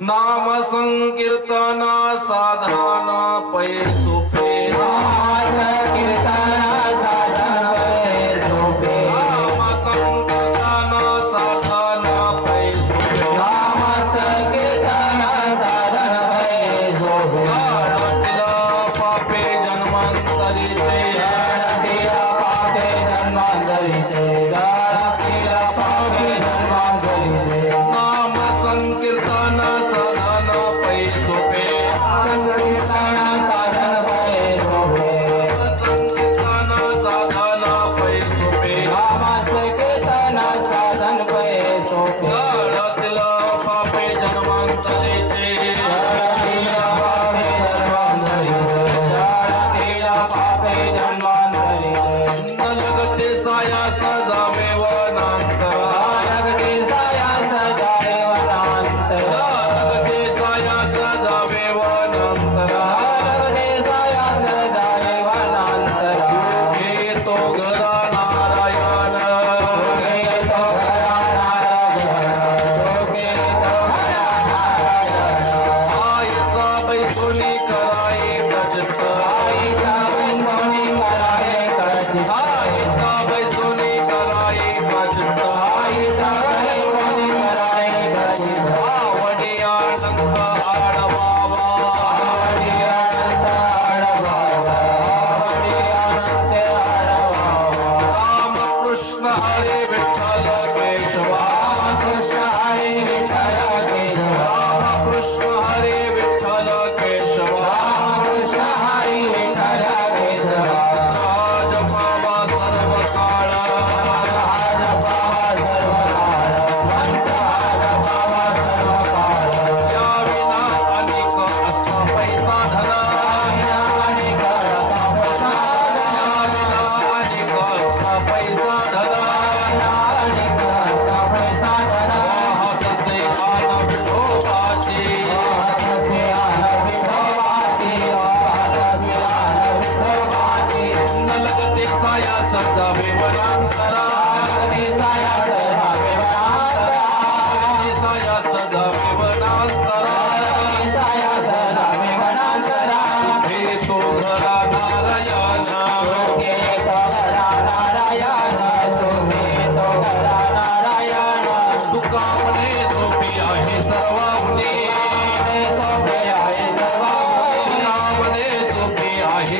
नाम संकीर्तन साधन पै सोपे नाम संकीर्तन साधन पै सोपे नाम संकीर्तन साधन पै सोपे नाम संकीर्तन साधन पै सोपे अडतिला पापे जन्मांतरी ते अडतिला पापे जन्मांतरी ते अडतिला पापे जन्मांतरी ते नाम संकीर्तन साधन पै सोपे संकीर्तन साधन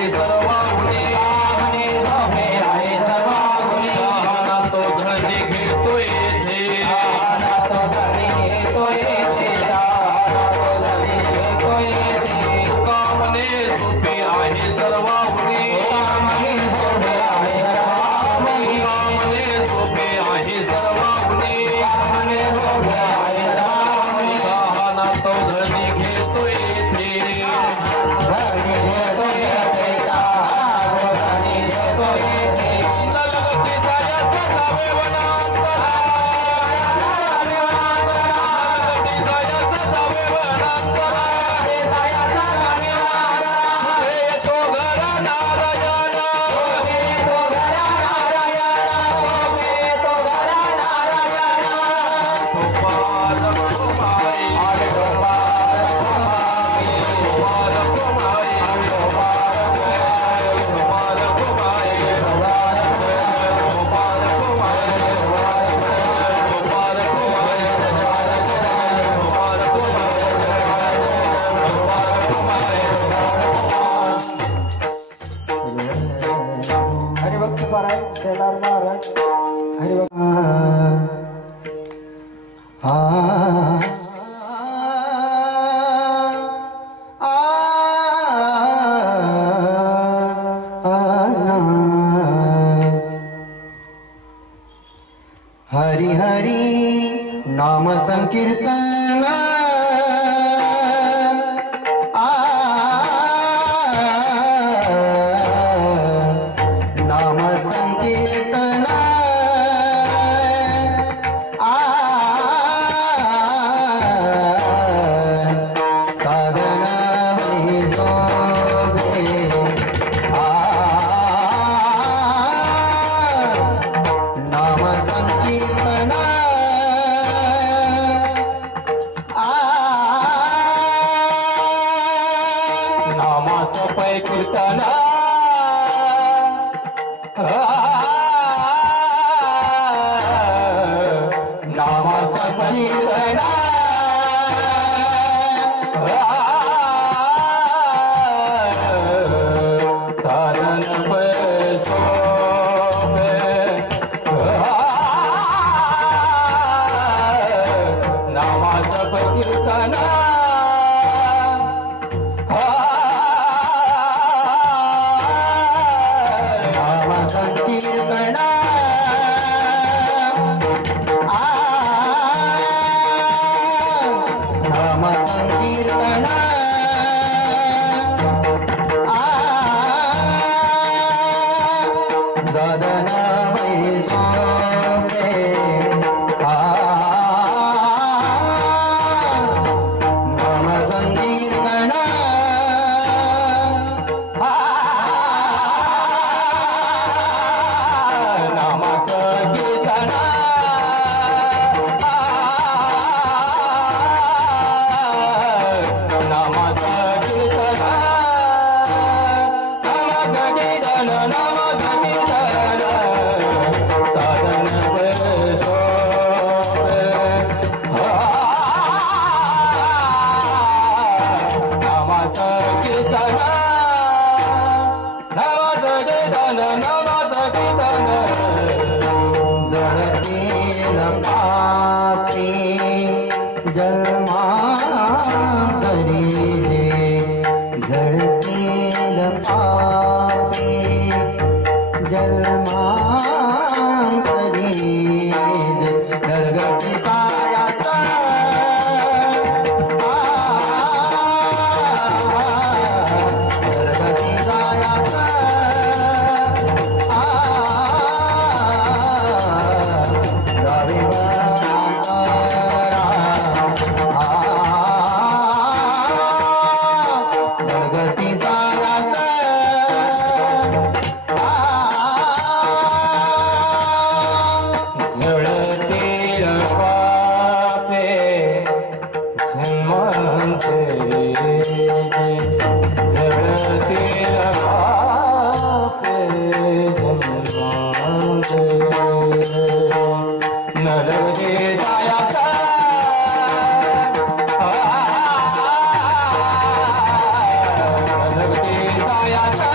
आहे सर्वाहुनी म्हणे सोपे आहे सर्वाहुनी लहाना तो धनी घेतो येथे लहाना तो धनी घेतो येथे लहाना तो धनी घेतो येथे तुका म्हणे सोपे आहे सर्वाहुनी म्हणे सोपे आहे सर्वाहुनी तुका म्हणे सोपे आहे सर्वाहुनी म्हणे सोपे आहे सर्वाहुनी लहाना तो धनी घेतो येथे धनी घेतो येथे धनी घेतो येथे नलगती सायाचा जावे वनांतरा नलगती सायाचा जावे वनांतरा पुढे येतो घरा नारायण गोपाल कुमारी गोपाल कुमारी गोपाल कुमारी गोपाल कुमारी गोपाल कुमारी गोपाल हरिभक्त पारायण शेलार महाराज हरिभक्त हरि हरि नाम संकीर्तन नाम संकीर्तन साधन वै सोगे नाम संकीर्तन नामास पै कीर्तन नामास पै कीर्तन साधन पै सोगे नामास पै कीर्तन नाम संकीर्तन नाम संकीर्तन जदन वै सोगे नाम संकीर्तन नाम संकीर्तन नाम संकीर्तन नाम संकीर्तन नाम संकीर्तन साधन वै सोगे नाम संकीर्तन नाम संकीर्तन नाम संकीर्तन जळतील पापी जन्मांतरी जळतील पापी जन्मांतरी नरगती सायाचा नरगती सायाचा जावे नरगती सायाचा जळतील पापे जन्मांतरी जळतील पापे जन्मांतरी नरगती सायाचा नरगती सायाचा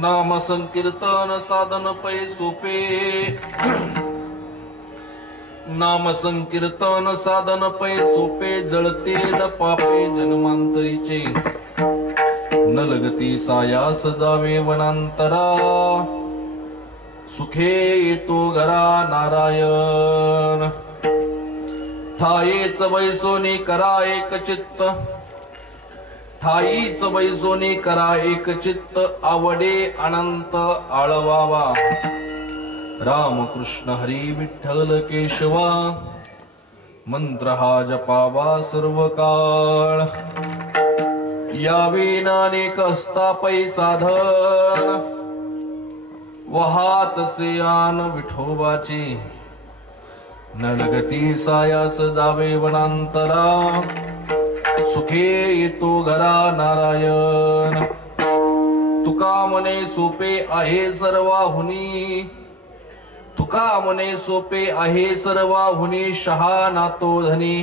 नाम संकीर्तन साधन पै सोपे नाम संकीर्तन साधन पै सोपे जळते न पापे जन्मांतरीचे न लगती सायास जावे वनांतरा सुखे येतो घरा नारायण ठायेच वैसोनी करा एक चित्त ठाईच वैसोनी करा एक चित्त आवडे अनंत आळवावा राम कृष्ण हरी विठ्ठल केशवा मंत्र हा जपावा सर्व काळ यावे नानेक असता पै साधन वहात सेयान विठोबाची न लगती सायास जावे वनांतरा सुखे येतो घरा नारायण तुका मने सोपे आहे सर्वाहुनी तुका मने सोपे आहे सर्वाहुनी शहा नातो धनी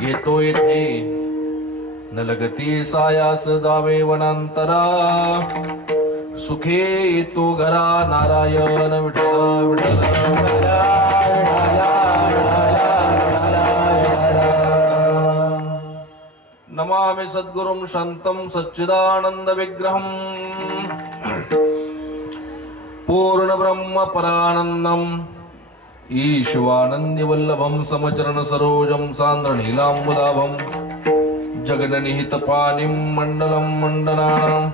घेतो येथे न लगती सायास जावे वनांतरा सुखे येतो घरा नारायण विठ्ठल विठ्ठल नमामि सद्गुरुं शान्तं सच्चिदानंद विग्रहं पूर्ण ब्रह्म परानंदं ईश्वानंद वल्लभं समचरण सरोजं सान्द्र नीलाम्बुदाभं जगन्निहित पानिं मंडलं मंडनानं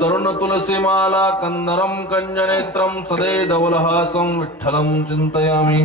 तरुण तुलसीमाला कंदरं कंजनेत्रं सदे धवलहासं विठ्ठलं चिन्तयामि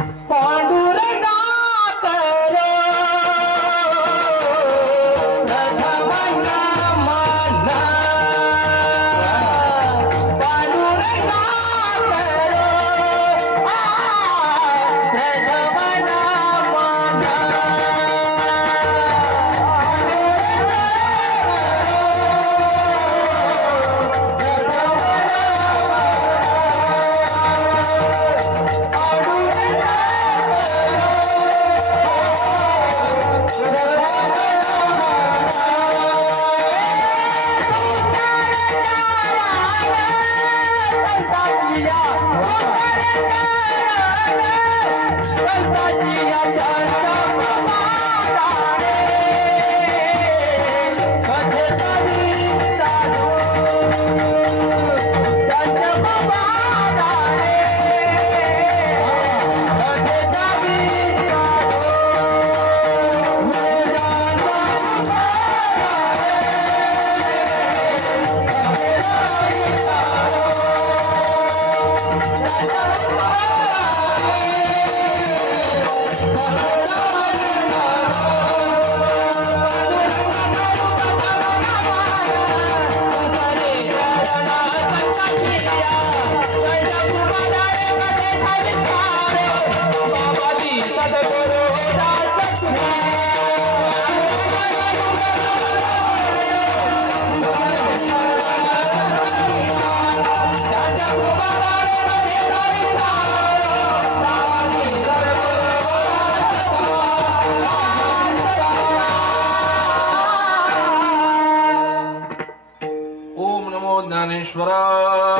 परमेश्वरा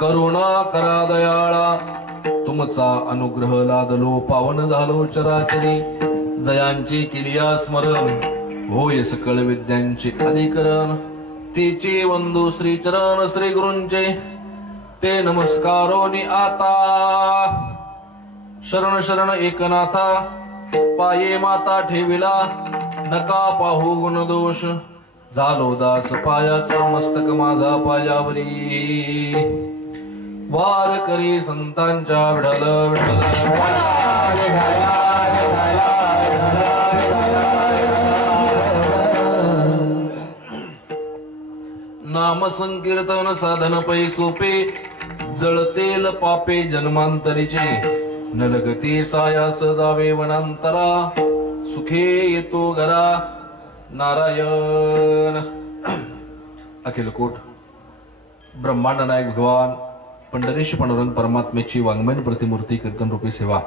करुणा करा दयाळा तुमचा अनुग्रह लादलो पावन झालो चराचरी जयांची किलिया स्मरण होय सकळ विद्यांचे अधिकरण तेचे वंदू श्री चरण श्री गुरूंचे ते नमस्कारोनी आता शरण शरण एकनाथा पाये माता ठेविला नका पाहू गुण दोष झालो दास पायाचा मस्तक माझा पायावरी वार करी संतांच्या विठ्ठल नाम संकीर्तन साधन पै सोपे जळतेल पापे जन्मांतरीचे नलगती सायास जावे वनांतरा सुखे येतो घरा नारायण. अखिलकोट ब्रह्मांड नायक भगवान पंढरीश पांडुरंग परमात्म्याची वाङ्मयीन प्रतिमूर्ती कीर्तन रूपी सेवा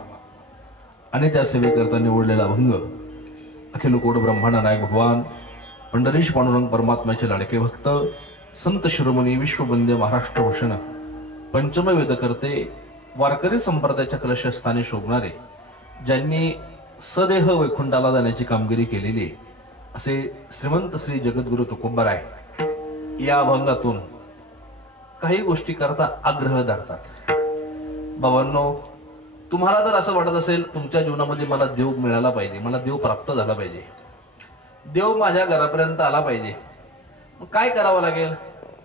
आणि त्या सेवेकरता निवडलेला अभंग अखिलकोट ब्रह्मांड नायक भगवान पंढरीश पांडुरंग परमात्म्याचे लाडके भक्त संत शिरोमणी विश्ववंद्य महाराष्ट्र भूषण पंचम वेद करते वारकरी संप्रदायाच्या कलशस्थानी शोभणारे ज्यांनी सदेह वैकुंठाला जाण्याची कामगिरी केलेली असे श्रीमंत श्री जगद्गुरु तुकोबाराय या अभंगातून काही गोष्टी करता आग्रह धरतात. बाबांनो, तुम्हाला जर असं वाटत असेल तुमच्या जीवनामध्ये मला देव मिळाला पाहिजे, मला देव प्राप्त झाला पाहिजे, देव माझ्या घरापर्यंत आला पाहिजे, मग काय करावं लागेल?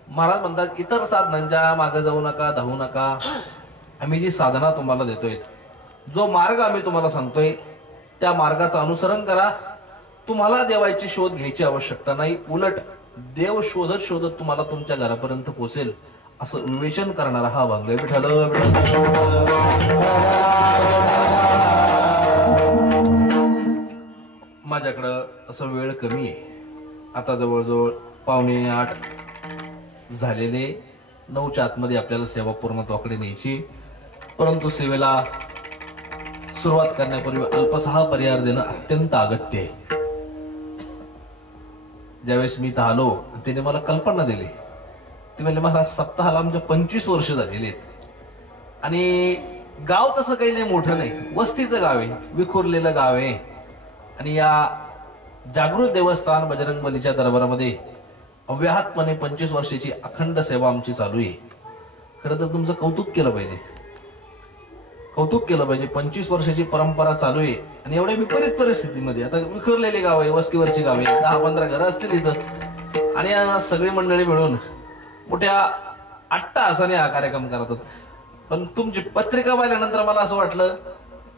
महाराज म्हणतात इतर साधनांच्या मागे जाऊ नका, धावू नका. आम्ही जी साधना तुम्हाला देतोय, जो मार्ग आम्ही तुम्हाला सांगतोय त्या मार्गाचं अनुसरण करा. तुम्हाला देवाची शोध घ्यायची आवश्यकता नाही, उलट देव शोधत शोधत तुम्हाला तुमच्या घरापर्यंत पोहोचेल असं विवेचन करणारा हा अभंग आहे. विठ्ठल माझ्याकडं असं वेळ कमी आहे, आता जवळजवळ 7:45 झालेले, 9च्या आतमध्ये आपल्याला सेवा पूर्णत्वाकडे न्यायची. परंतु सेवेला सुरुवात करण्यापूर्वी अल्पसा परिहार देणं अत्यंत अगत्य आहे. ज्यावेळेस मी इथं आलो त्याने मला कल्पना दिली, ते म्हणजे महाराज सप्ताहाला आमच्या 25 वर्ष झालेली आहेत आणि गाव तसं काही नाही मोठं नाही, वस्तीचं गाव आहे, विखुरलेलं गाव आहे आणि या जागृत देवस्थान बजरंग बलीच्या दरबारामध्ये अव्याहतपणे 25 वर्षाची अखंड सेवा आमची चालू आहे. खरं तर तुमचं कौतुक केलं पाहिजे, कौतुक केलं पाहिजे. 25 वर्षाची परंपरा चालू आहे आणि एवढ्या विपरीत परिस्थितीमध्ये, आता विखुरलेली गाव आहे, वस्तीवरची गाव आहे, 10-15 घरं असतील इथं आणि सगळी मंडळी मिळून मोठ्या अट्टाहासाने हा कार्यक्रम करतात. पण तुमची पत्रिका पाहिल्यानंतर मला असं वाटलं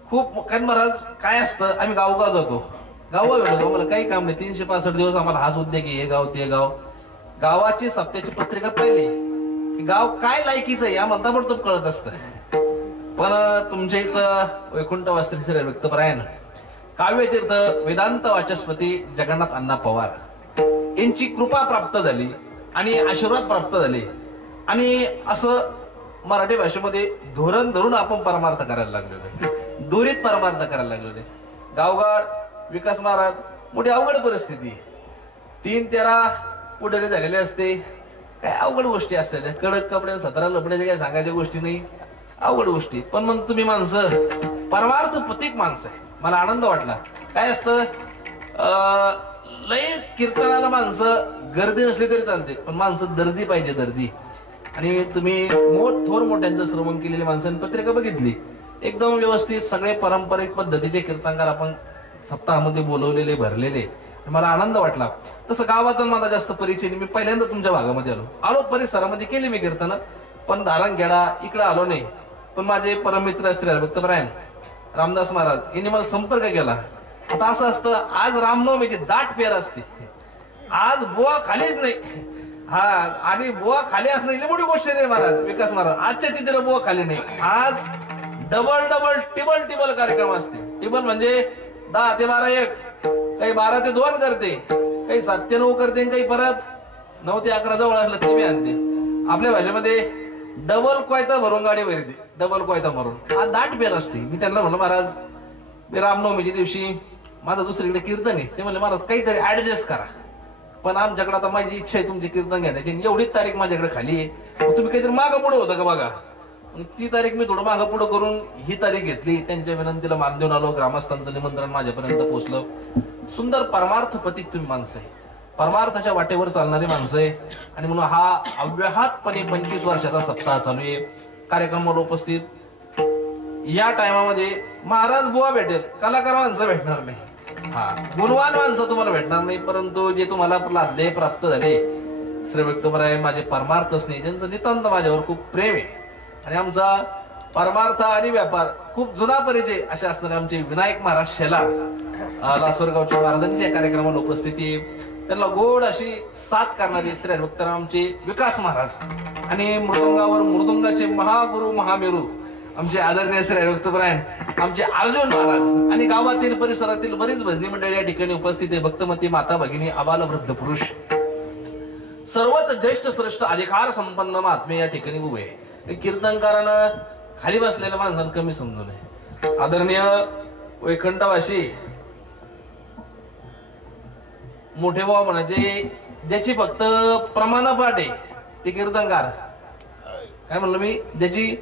खूप, कारण महाराज काय असतं, आम्ही गावगाव जातो, गावगाव जातो, आम्हाला काही काम नाही, 365 दिवस आम्हाला हाच उद्योग आहे, हे गाव ते गाव. गावाची सप्त्याची पत्रिका पाहिली की गाव काय लायकीचं आहे आम्हाला ताबडतोब कळत असतं. पण तुमच्या इथं वैकुंठ वास्त्री श्री व्यक्तपरायण काव्यतीर्थ वेदांत वाचस्पती जगन्नाथ अण्णा पवार यांची कृपा प्राप्त झाली आणि आशीर्वाद प्राप्त झाले आणि असं मराठी भाषेमध्ये धोरण धरून आपण परमार्थ करायला लागलेलो, दोरीत परमार्थ करायला लागलेलो. गावगाड विकास महाराज मोठी अवघड परिस्थिती, 3-13 पुढारी झालेले असते, काय अवघड गोष्टी असतात, कडक कपडे 17 लपड्याचे काय सांगायच्या गोष्टी नाही, अवघड गोष्टी. पण मग तुम्ही माणसं परमार्थ प्रतीक माणसं आहे, मला आनंद वाटला. काय असतं, लय कीर्तनाला माणसं गर्दी नसली तरी चालते, पण माणसं दर्दी पाहिजे, दर्दी. आणि तुम्ही थोर मोठ्यांचं श्रवण केलेली माणसांनी पत्रिका बघितली, एकदम व्यवस्थित सगळे पारंपरिक पद्धतीचे कीर्तनकार आपण सप्ताहामध्ये बोलवलेले, भरलेले, मला आनंद वाटला. तसं गावातून माझा जास्त परिचय नाही, मी पहिल्यांदा तुमच्या भागामध्ये आलो परिसरामध्ये केली मी कीर्तन, पण धारणखेडा इकडे आलो नाही. पण माझे परममित्र श्री हरिभक्तपरायण रामदास महाराज यांनी मला संपर्क केला. आता असं असतं, आज रामनवमीची दाट फेर असते, आज बुवा खालीच नाही, हा, आणि बुवा खाली असणं ही मोठी गोष्ट रे महाराज. विकास महाराज आजच्या तिथेला बुवा खाली नाही, आज डबल टिबल कार्यक्रम असते. टिबल म्हणजे 10 ते 12 1, काही 12 ते 2 करते, काही 7 ते 9 करते, काही परत 9 ते 11 जवळ असलं ते मी आणते. आपल्या भाषेमध्ये डबल कोयता भरून गाडी भरते, डबल कोयता भरून. आज दाट फेर असते. मी त्यांना म्हणलं महाराज मी रामनवमीच्या दिवशी माझं दुसरीकडे कीर्तन आहे, ते म्हणले महाराज काहीतरी ऍडजस्ट करा. पण आमच्याकडे आता माझी इच्छा आहे तुमची कीर्तन घेण्याची, एवढीच तारीख माझ्याकडे खाली आहे. मग तुम्ही काहीतरी मागं पुढे होतं का बघा. ती तारीख मी थोडं मागं पुढं करून ही तारीख घेतली. त्यांच्या विनंतीला मान देऊन आलो. ग्रामस्थांचं निमंत्रण माझ्यापर्यंत पोहोचलं. सुंदर परमार्थ पतिक तुम्ही माणसं आहे, परमार्थाच्या वाटेवर चालणारी माणसं आहे. आणि म्हणून हा अव्याहतपणे 25 वर्षाचा सप्ताह चालू आहे. कार्यक्रमाला उपस्थित या टायमामध्ये महाराज बुवा भेटेल, कलाकार माणसं भेटणार नाही. हा, गुणवान माणसं तुम्हाला भेटणार नाही. परंतु जे तुम्हाला लाभले प्राप्त झाले श्री व्यक्तपराय माझे परमार्थ स्नेही, ज्यांचं नितांत माझ्यावर खूप प्रेम आहे आणि आमचा परमार्थ आणि व्यापार खूप जुना परिचय असे असणारे आमचे विनायक महाराज शेलार लासोरगावच्या महाराजांची या कार्यक्रमाला उपस्थिती आहे. त्यांना गोड अशी साथ करणारी श्री हरिभक्तरामचे विकास महाराज आणि मृदुंगावर मृदुंगाचे महागुरु महामेरू आमचे आदरणीय श्री हरिभक्तपरायण आमचे अर्जुन महाराज आणि गावातील परिसरातील बरीच भजनी मंडळी या ठिकाणी उपस्थित आहे. भक्तमती माता भगिनी आबाल वृद्ध पुरुष सर्वच ज्येष्ठ श्रेष्ठ अधिकार संपन्न महात्मे या ठिकाणी उभे आहे. कीर्तनकारानं खाली बसलेल्या माणसांना कमी समजू नये. आदरणीय वैकुंठवासी मोठे भाऊ म्हणायचे, ज्याची फक्त प्रमाणपाठ आहे ते कीर्तनकार. काय म्हणलं मी? ज्याची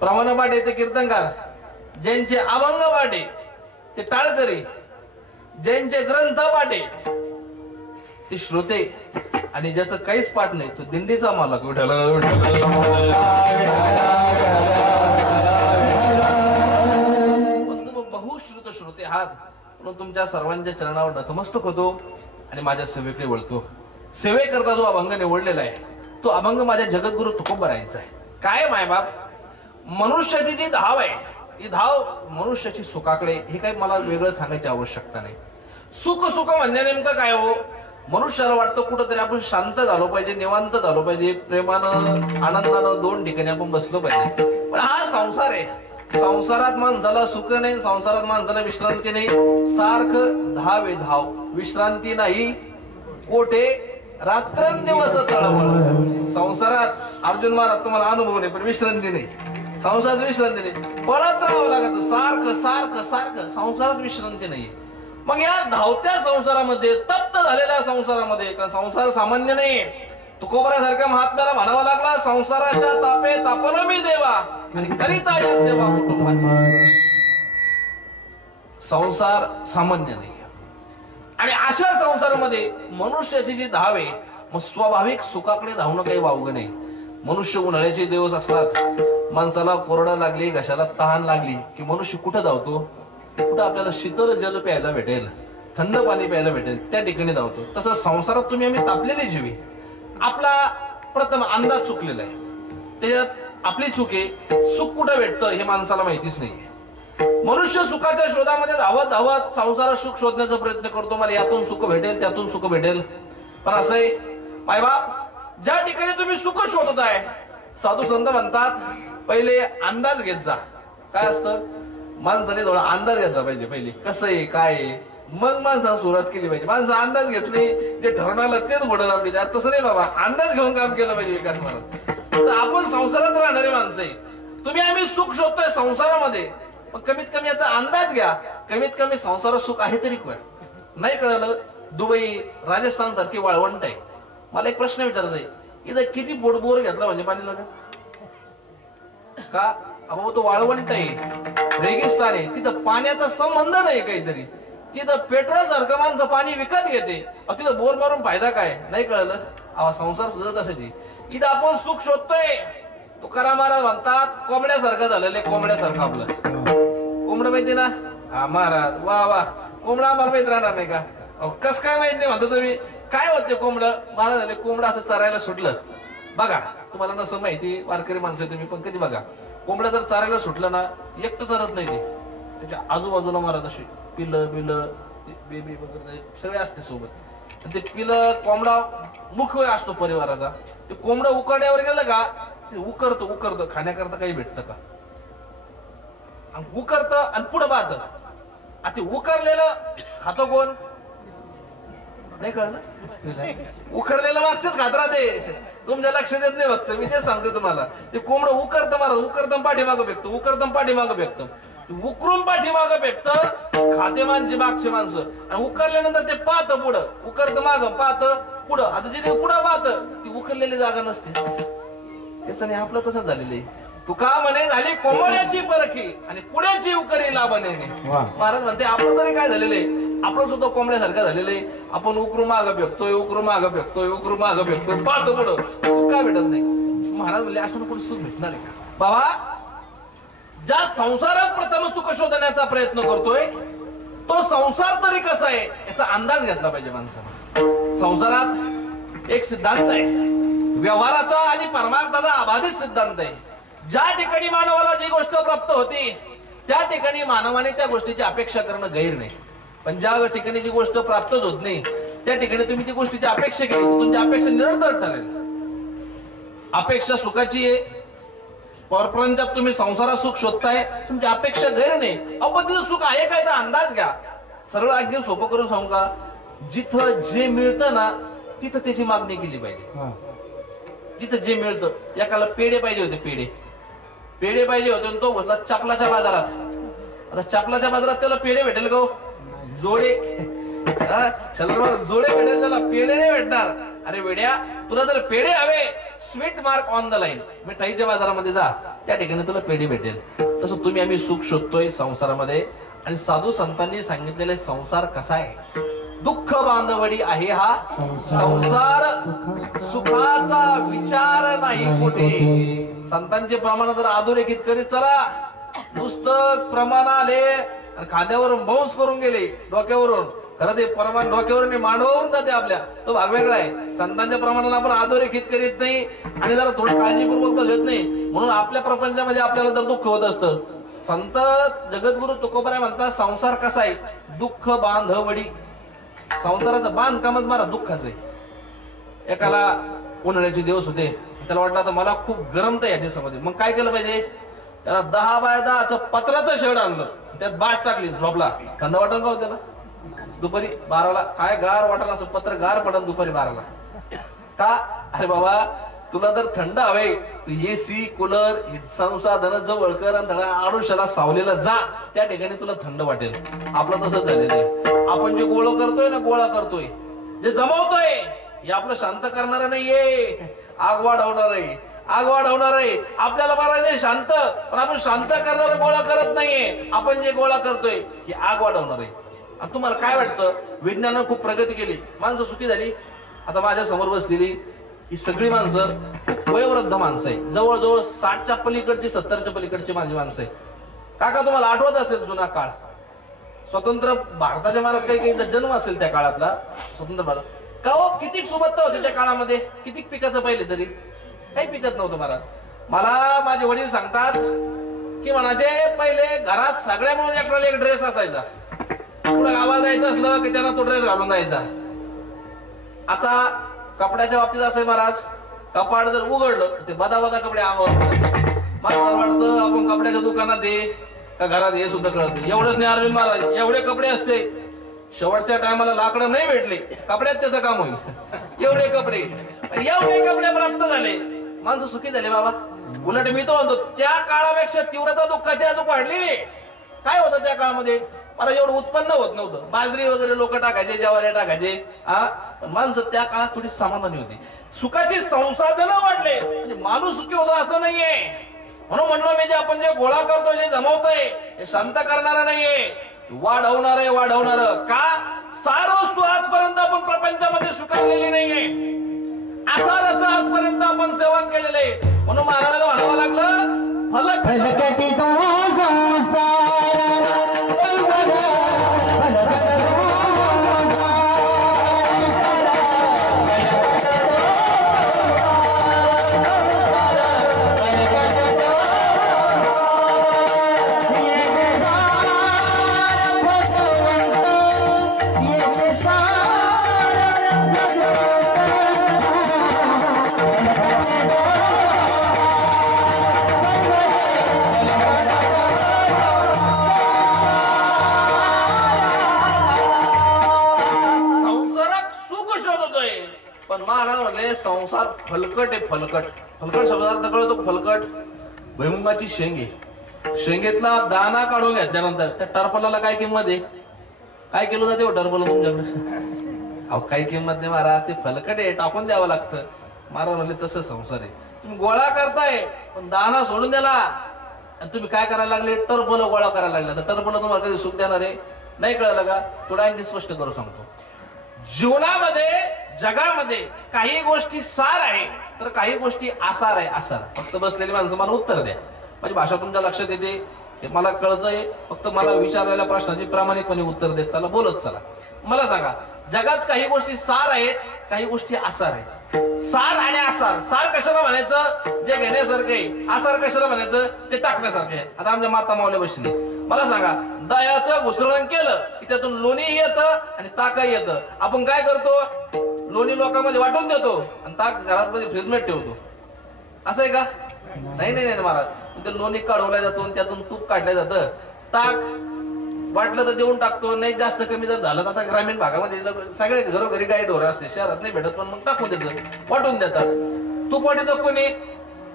प्रमाणपाठ आहे ते कीर्तनकार, ज्यांचे अभंग पाठ आहे ते टाळकरी, ज्यांचे ग्रंथ पाठ आहे ते श्रोते, आणि ज्याचं काहीच पाठ नाही तो दिंडीचा मालक. विठ्ठल बहुश्रुत श्रोते आहात म्हणून तुमच्या सर्वांच्या चरणावर नतमस्तक होतो आणि माझ्या सेवेकडे वळतो. सेवेकरता जो अभंग निवडलेला आहे तो अभंग माझ्या जगद्गुरु तुकोबरायांचा आहे. काय मायबाप, मनुष्याची जी धाव आहे ही धाव मनुष्याची सुखाकडे, हे काही मला वेगळं सांगायची आवश्यकता नाही. सुख सुख म्हणजे नेमकं काय हो? मनुष्याला वाटतं कुठंतरी आपण शांत झालो पाहिजे, निवांत झालो पाहिजे, प्रेमानं आनंदानं दोन ठिकाणी आपण बसलो पाहिजे. पण हा संसार आहे, संसारात माणसाला सुख नाही, संसारात माणसाला विश्रांती नाही. सारखं धाव आहे धाव, विश्रांती नाही. कोठे रात्रंदिवस तळमळ. संसारात अर्जुन महाराज तुम्हाला अनुभव नाही पण विश्रांती नाही, संसारात विश्रांती नाही, पळत राहावं लागत सारखं सारखं सारखं. संसारात विश्रांती नाही. मग या धावत्या संसारामध्ये, तप्त झालेल्या संसारामध्ये, का संसार सामान्य नाही, तुकोबरासारख्या महात्म्याला म्हणावं लागला, संसाराच्या तापे तापन मी देवा आणि करीत आहे सेवा कुटुंबाची. संसार सामान्य नाही आणि अशा संसारामध्ये मनुष्याची जी धाव आहे, मग स्वाभाविक सुखाकडे धावणं काही वावगं नाही. मनुष्य उन्हाळ्याचे दिवस असतात, माणसाला कोरडा लागली, घशाला तहान लागली की मनुष्य कुठं धावतो? कुठं आपल्याला शीतल जल प्यायला भेटेल, थंड पाणी प्यायला भेटेल त्या ठिकाणी धावतो. तसं संसारात तुम्ही आम्ही तापलेले जीवी, आपला प्रथम अंदाज चुकलेला आहे, त्याच्यात आपली चूक आहे. सुख कुठं भेटतं हे माणसाला माहितीच नाहीये. मनुष्य सुखाच्या शोधामध्ये धावत धावत संसारात सुख शोधण्याचा प्रयत्न करतो, मला यातून सुख भेटेल त्यातून सुख भेटेल. पण असं आहे मायबाप, ज्या ठिकाणी तुम्ही सुख शोधत आहे, साधू संत म्हणतात पहिले अंदाज घेत जा. काय असतं? माणसाने थोडा अंदाज घेतला पाहिजे पहिले, कसं आहे काय आहे, मग माणसाने सुरुवात केली पाहिजे. माणसं अंदाज घेत नाही, जे ठरवणार तेच घडत आपली. तसं नाही बाबा, अंदाज घेऊन काम केलं पाहिजे विकास महाराज. तर आपण संसारात राहणारे माणसं आहे, तुम्ही आम्ही सुख शोधतोय संसारामध्ये, पण कमीत कमी याचा अंदाज घ्या. कमीत कमी संसारात सुख आहे तरी काय नाही कळलं. दुबई राजस्थान सारखी वाळवंट आहे. मला एक प्रश्न विचारायचा आहे, इथं किती बोर घेतला म्हणजे पाणी लागत का? अहो तो वाळवंट आहे, रेगिस्तान आहे, तिथं पाण्याचा संबंध नाही. काहीतरी तिथं पेट्रोल सारखं माणसं पाणी विकत घेते, तिथं बोर मारून फायदा काय नाही कळलं. अहो संसार सुद्धा तसाची. इथं आपण सुख शोधतोय. तुकाराम महाराज म्हणतात कोंबड्यासारखं झालेलं आहे, कोंबड्यासारखं. आपलं कोंबडं माहिती ना? हा महाराज वा वा, कोंबडा आम्हाला माहित राहणार नाही का? कस काय माहित नाही म्हणतो तुम्ही? काय होते कोंबडं? महाराज झाले कोंबडं असं चरायला सुटलं. बघा तुम्हाला नसं माहिती, वारकरी माणसं तुम्ही पण कधी बघा, कोंबड्या जर चारायला सुटलं ना एकटं चरत नाही, ते त्याच्या आजूबाजूला महाराज अशी पिलं बिलं बेबी वगैरे सगळे असते सोबत. ते पिलं कोंबडा मुख्य असतो परिवाराचा. ते कोंबडं उकरड्यावर गेलं का ते उकरतं खाण्याकरता काही भेटतं का? उकरतं आणि पुढं पाहतं. ते उकरलेलं खातं कोण नाही कळलं? उकरलेलं मागचंच खात राहते, तुमच्या लक्षात येत नाही. फक्त मी तेच सांगतो तुम्हाला, ते कोंबडं उकरतं महाराज, उकरतं पाठीमागं फेकतं, उकरतं पाठीमागं फेकतं, उकरून पाठीमागं फेकतं खाते माणसे मागचे माणसं, आणि उकरल्यानंतर ते पाहतं पुढं, उकरतं मागं पाहतं पुढं. आता जिथे पुढं पाहत ती उखललेली जागा नसते. त्याचं नाही आपलं तसंच झालेलं आहे. तू का म्हणे झाली कोंबड्याची परखी आणि पुण्याची उकरी लाभणे. महाराज म्हणते आपलं तरी काय झालेलं आहे, आपलं सुद्धा कोंबड्यासारखं झालेलं आहे. आपण उकरू माग फेकतोय, उकरू माग फेकतोय, उकरू माग फेकतोय, पाहतो पुढं सुख काय भेटत नाही. महाराज म्हणले असं कुठे सुख भेटणार आहे का बाबा? ज्या संसारात प्रथम सुख शोधण्याचा प्रयत्न करतोय तो संसार तरी कसा आहे याचा अंदाज घेतला पाहिजे माणसाने. संसारात एक सिद्धांत आहे, व्यवहाराचा आणि परमार्थाचा अबाधित सिद्धांत आहे. ज्या ठिकाणी मानवाला जी गोष्ट प्राप्त होती त्या ठिकाणी मानवाने त्या गोष्टीची अपेक्षा करणं गैर नाही. पण ज्या ठिकाणी जी गोष्ट प्राप्तच होत नाही त्या ठिकाणी तुम्ही ती गोष्टीची अपेक्षा केली, तुमची अपेक्षा निरंतर ठरेल. अपेक्षा सुखाची आहे. परपंचात तुम्ही संसारात सुख शोधताय, तुमची अपेक्षा गैर नाही. पण तिथं सुख आहे काय तर अंदाज घ्या. सरळ अगदी सोपं करून सांगू का, जिथं जे मिळतं ना तिथं त्याची मागणी केली पाहिजे. जिथं जे मिळतं, एकाला पेढे पाहिजे होते, पेढे पाहिजे होते, तो घुसला चपलाच्या बाजारात. आता चपलाच्या बाजारात त्याला पेढे भेटेल का? जोडे जोडे भेटेल त्याला, पेढे नाही भेटणार. अरे वेड्या, तुला जर पेढे हवे, sweet mark on the line, मिठाईच्या बाजारामध्ये जा, त्या ठिकाणी तुला पेढे भेटेल. तसं तुम्ही आम्ही सुख शोधतोय संसारामध्ये. आणि साधू संतांनी सांगितलेले संसार कसा आहे, दुःख बांधवडी आहे हा संसार, सुखाचा विचार नाही कुठे. संतांचे प्रमाण जर अधोरेखित करीत चला, पुस्तक प्रमाण आले आणि खांद्यावरून बाउन्स करून गेले, डोक्यावरून. खरं ते प्रमाण डोक्यावरून मांडवरून जाते आपल्या, तो भाग वेगळा आहे. संतांच्या प्रमाणाला आपण अधोरेखित करीत नाही आणि जरा थोडं काळजीपूर्वक बघत नाही, म्हणून आपल्या प्रपंचामध्ये आपल्याला तर दुःख होत असतं. संत जगद्गुरु तुकोबाराय म्हणतात संसार कसा आहे, दुःख बांधवडी. संसाराचं बांधकामच मारा दुःखाचं आहे. एकाला उन्हाळ्याचे दिवस होते, त्याला वाटलं आता मला खूप गरमत या दिवसामध्ये. मग काय केलं पाहिजे, त्याला 10 बाय 10 पत्राचं शेड आणलं, त्यात बाट टाकली, झोपला. थंड वाटल का त्याला? दुपारी 12ला काय गार वाटलं, असं पत्र गार पडल दुपारी 12ला का? अरे बाबा, तुला जर थंड हवे तू एसी कूलर संसाधन जवळ कर आणि त्याला आडोशाला सावलेला जा, त्या ठिकाणी तुला थंड वाटेल. आपलं तसंच झालेलं आहे. आपण जे गोळा करतोय, जे जमवतोय, हे आपलं शांत करणार नाहीये, आग वाढवणार आहे. आपल्याला मारायचंय शांत, पण आपण शांत करणार गोळा करत नाहीये. आपण जे गोळा करतोय ही आग वाढवणार आहे. तुम्हाला काय वाटतं, विज्ञानानं खूप प्रगती केली, माणसं सुखी झाली. आता माझ्या समोर बसलेली ही सगळी माणसं खूप वयोवृद्ध माणसं आहे, जवळजवळ 60च्या पलीकडची 70च्या पलीकडची माझी माणसं आहे. काका तुम्हाला आठवत असेल जुना काळ, स्वतंत्र भारताच्या महाराज काही जन्म असेल त्या काळातला स्वतंत्र भारत का हो, किती सुबत्ता होते त्या काळामध्ये, किती पिकाचं पहिले तरी काही पिकत नव्हतं महाराज. मला माझे वडील सांगतात की म्हणाचे पहिले घरात सगळ्या म्हणून एकट्याला एक ड्रेस असायचा. पुढे गावाला जायचं असलं की त्यांना तो ड्रेस घालून जायचा. आता कपड्याच्या बाबतीत असं आहे महाराज, कपाट जर उघडलं ते बदा कपडे अंगावर मला वाटतं आपण कपड्याच्या दुकानात दे का घरात हे सुद्धा कळत नाही. एवढंच नाही अरविंद महाराज, एवढे कपडे असते, शेवटच्या टायमाला लाकडं नाही भेटले, कपड्यात त्याचं काम होईल. एवढे कपडे प्राप्त झाले, माणसं सुखी झाले बाबा. उलट मी तो म्हणतो त्या काळापेक्षा तीव्रता दुःखाची अजून वाढली. काय होतं त्या काळामध्ये, मला एवढं उत्पन्न होत नव्हतं, बाजरी वगैरे लोक टाकायचे, ज्वारी टाकायचे. पण माणसं त्या काळात थोडी समाधानी होती, सुखाची संसाधनं वाढले, म्हणजे माणूस सुखी होतो असं नाहीये. म्हणून म्हणलो मी, जे आपण जे गोळा करतो, जे जमवतोय, हे शांत करणार नाहीये, वाढवणार का? सार वस्तू आजपर्यंत आपण प्रपंचामध्ये स्वीकारलेली नाहीये, आसाराचं आजपर्यंत आपण सेवन केलेलं आहे. म्हणून महाराजांना म्हणावं लागलं, फलकटी संसार फलकट आहे. फलकट शब्दार्थ कळतो. फलकट भुईमुगाची शेंग आहे, शेंगेतला दाना काढून घेतल्यानंतर त्या टरफलाला काय किंमत आहे, काय किलो जाते टरफल तुमच्याकडे? अहो काही किंमत नाही महाराज, ते फलकट आहे, टाकून द्यावं लागतं. महाराज म्हणले तसं संसार आहे. तुम्ही गोळा करताय पण दाना सोडून द्याला. आणि तुम्ही काय करायला लागले, टरफल गोळा करायला लागले. तर टरफल तुम्हाला कधी सुख देणार आहे? नाही कळलं का? थोडा आणखी स्पष्ट करू सांगतो. जीवनामध्ये जगामध्ये काही गोष्टी सार आहे तर काही गोष्टी आसार आहे. आसार फक्त बसलेली माणसं मला उत्तर द्या. माझी भाषा तुमच्या लक्षात येते ते मला कळतंय. फक्त मला विचारलेल्या प्रश्नाची प्रामाणिकपणे उत्तर देत चला, बोलत चला. मला सांगा, जगात काही गोष्टी सार आहेत, काही गोष्टी आसार आहेत. सार आणि आसार. सार कशाला म्हणायचं? जे घेण्यासारखं आहे. आसार कशाला म्हणायचं? ते टाकण्यासारखं आहे. आता आमच्या माता मावल्या बसली. मला सांगा, दह्याचं घुसळण केलं की त्यातून लोणीही येतं आणि ताकही येतं. आपण काय करतो? लोणी लोकांमध्ये वाटून देतो आणि ताक घरात मध्ये फ्रीजमध्ये ठेवतो. असं आहे का? नाही नाही नाही महाराज. ते लोणी काढवल्या जातो आणि त्यातून तूप काढलं जातं. ताक वाटलं तर देऊन टाकतो, नाही जास्त कमी जर झालं तर आता ग्रामीण भागामध्ये सगळे घरोघरी गाई ढोरं असते, शहरात नाही भेटत, पण मग टाकून देतात, वाटून देतात. तूप वाटतं कोणी?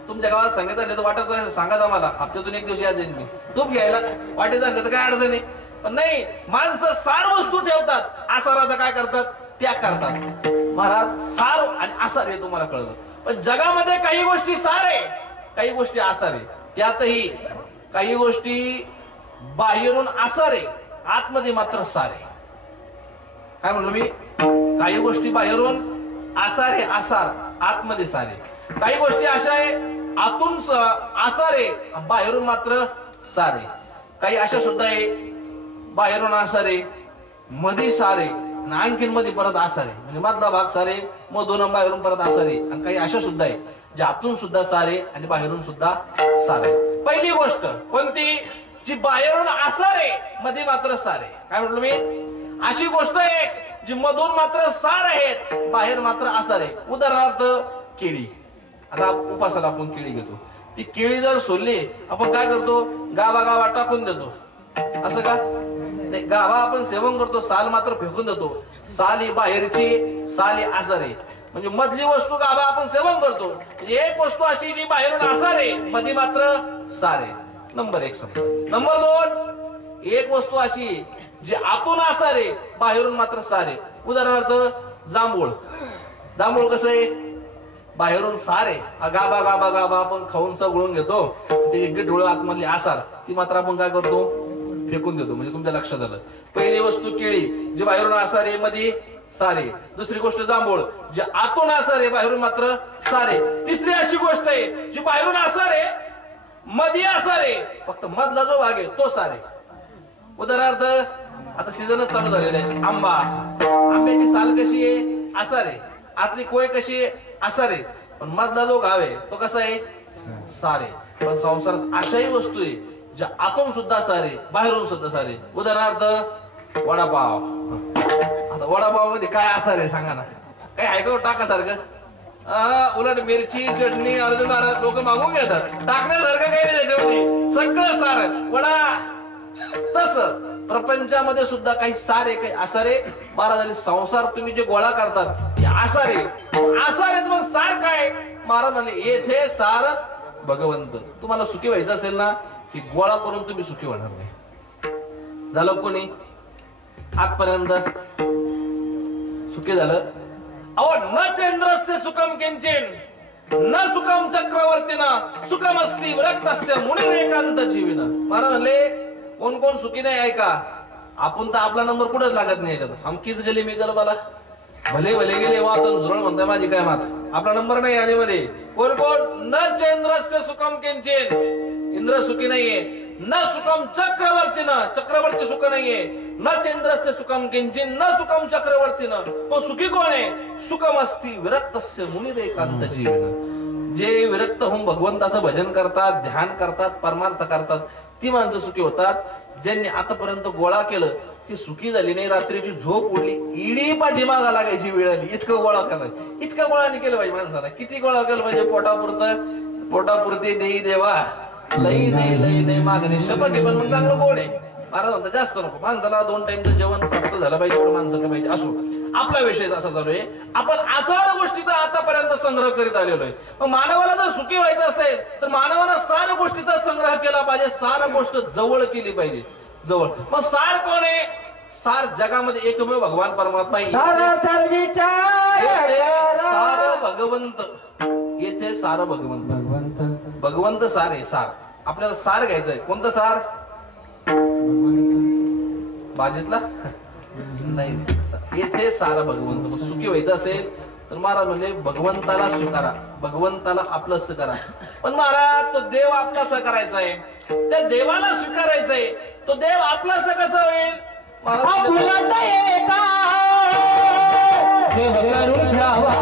तुमच्या गावात सांगितलं तर वाटत सांगा मला, हप्त्यातून एक दिवशी आज येईन मी तूप घ्यायला. वाटे झालं तर काय अडचण नाही. पण नाही, माणसं सार वस्तू ठेवतात, आसाराचा काय करतात? त्याग करतात. महाराज, सार आणि आसार हे तुम्हाला कळलं. पण जगामध्ये काही गोष्टी सार आहे, काही गोष्टी आसार आहे. त्यातही काही गोष्टी बाहेरून आसार आहे, आतमध्ये मात्र सार आहे. काय म्हणलो मी? काही गोष्टी बाहेरून आसार आहे, आसार, आतमध्ये सार आहे. काही गोष्टी अशा आहे, आतून आसार आहे, बाहेरून मात्र सार आहे. काही अशा सुद्धा आहे, बाहेरून आसार आहे, मध्ये सार आहे आणि आणखीन मध्ये परत आसार आहे. म्हणजे मधला भाग सार आहे, मधून बाहेरून परत आसार आहे. आणि काही अशा सुद्धा आहे, जे आतून सुद्धा सार आहे आणि बाहेरून सुद्धा सार आहे. पहिली गोष्ट कोणती? जी बाहेरून आसार आहे, मध्ये मात्र सार आहे. काय म्हटलं मी? अशी गोष्ट आहे जी मधून मात्र सार आहेत, बाहेर मात्र आसार आहे. उदाहरणार्थ केळी. आता उपासाला आपण केळी घेतो. ती केळी जर सोलली, आपण काय करतो? गावा गावा टाकून देतो. असं का? नाही, गावा आपण सेवन करतो, साल मात्र फेकून देतो. साल ही बाहेरची, साल ही आसार आहे. म्हणजे मधली वस्तू गावा आपण सेवन करतो. एक वस्तू अशी जी बाहेरून आसार आहे, मध्ये मात्र सार आहे. नंबर एक समजा. नंबर दोन, एक वस्तू अशी जी आतून आसार आहे, बाहेरून मात्र सार आहे. उदाहरणार्थ जांभूळ. जांभूळ कसं आहे? बाहेरून सार आहे, गाबा गाबा गाबा आपण खाऊन चगळून घेतो. ते गिठोळ आतमधली आसार, ती मात्र आपण काय करतो? फेकून देतो. म्हणजे तुमच्या लक्षात आलं. पहिली वस्तू केळी, जी बाहेरून आसार आहे, मध्ये सार आहे. दुसरी गोष्ट जांभूळ, जे आतून आसार आहे, बाहेरून मात्र सार आहे. तिसरी अशी गोष्ट आहे जी बाहेरून आसार आहे, मध्ये आसार आहे, फक्त मधला जो भाग आहे तो सार आहे. उदाहरणार्थ आता सीझनच चालू झालेला आहे, आंबा. आंब्याची साल कशी आहे? आसार आहे. आतली कोय कशी आहे? आसार आहे. पण मधला जो घाव आहे तो कसा आहे? सार आहे. पण संसारात अशाही वस्तू आहे ज्या आतून सुद्धा सार आहे, बाहेरून सुद्धा सार आहे. उदाहरणार्थ वडापाव. आता वडापाव मध्ये काय आसार आहे सांगा ना? काही ऐकव टाकासारखं? उलट मिरची, चटणी, अर्जुन महाराज लोक मागून घेतात. टाकण्यासारखं काही नाही त्याच्यामध्ये, सगळं सार वडा. तस प्रपंचामध्ये सुद्धा काही सार आहे, काही आसार आहे. महाराज, संसार तुम्ही जे गोळा करतात हे आसार आहे. आसार आहे, मग सार काय? महाराज म्हणले येथे सार भगवंत. तुम्हाला सुखी व्हायचं असेल ना, की गोळा करून तुम्ही सुखी होणार नाही. झालं कोणी आजपर्यंत सुखी झालं? अहो, न चंद्रस्य सुखम किंचिन न सुखम चक्रवर्तीना सुखम अस्ति विरक्तस्य मुनिरेकांत जीविना. महाराज म्हणले कोण कोण सुखी नाही आहे का? आपण तर आपला नंबर कुठेच लागत नाही याच्यात. हम किस गली मी गल मला भले भले गेले वातन झुरळ म्हणताय माझी काय मात. आपला नंबर नाही यादीमध्ये. कोण कोण? न चंद्रस्य सुखम किंचिन, इंद्र सुखी नाहीये. न सुखम चक्रवर्तीनं, चक्रवर्ती सुख नाहीये. न चंद्रस्य सुखम किंचिन न सुखम चक्रवर्तीनं. मग सुखी कोण आहे? सुखम अस्ति विरक्तस्य मुनिरेकांत जीवन. जे विरक्त होऊन भगवंताचं भजन करतात, ध्यान करतात, परमार्थ करतात, ती माणसं सुखी होतात. ज्यांनी आतापर्यंत गोळा केलं ती सुखी झाली नाही. रात्रीची झोप उडली, इडी पाठीमागा लागायची वेळ आली. इतकं गोळा करायचं, इतकं गोळा नाही केलं पाहिजे माणसाला. किती गोळा केलं पाहिजे? पोटापुरते देई देवा, लई नाही मागणी शपथ. पण मग चांगलं गोड आहे. महाराज म्हणतात जास्त नको. माणसाला 2 टाइमचं जेवण प्राप्त झालं पाहिजे, एवढं माणसाला पाहिजे. असो, आपला विषय असा चालू आहे. आपण आसार गोष्टीचा आतापर्यंत संग्रह करीत आलेलो आहे. मग मानवाला जर सुखी व्हायचं असेल तर मानवाला सार गोष्टीचा संग्रह केला पाहिजे. सार गोष्ट जवळ केली पाहिजे, जवळ. मग सार कोण आहे? सार जगामध्ये एकमेव भगवान परमात्मा आहे. सार विचार सार भगवंत, येथे सार भगवंत, भगवंत सार आहे. सार आपल्याला सार घ्यायचंय. कोणतं सार? बाजीतला नाही, येथे सार भगवंत. सुखी व्हायचं असेल तर महाराज म्हणजे भगवंताला स्वीकारा, भगवंताला आपलं करा. पण महाराज तो देव आपलासा करायचा आहे, त्या देवाला स्वीकारायचंय. तो देव आपलासा कसं होईल महाराज? देव करून घ्यावा, देव करून घ्यावा.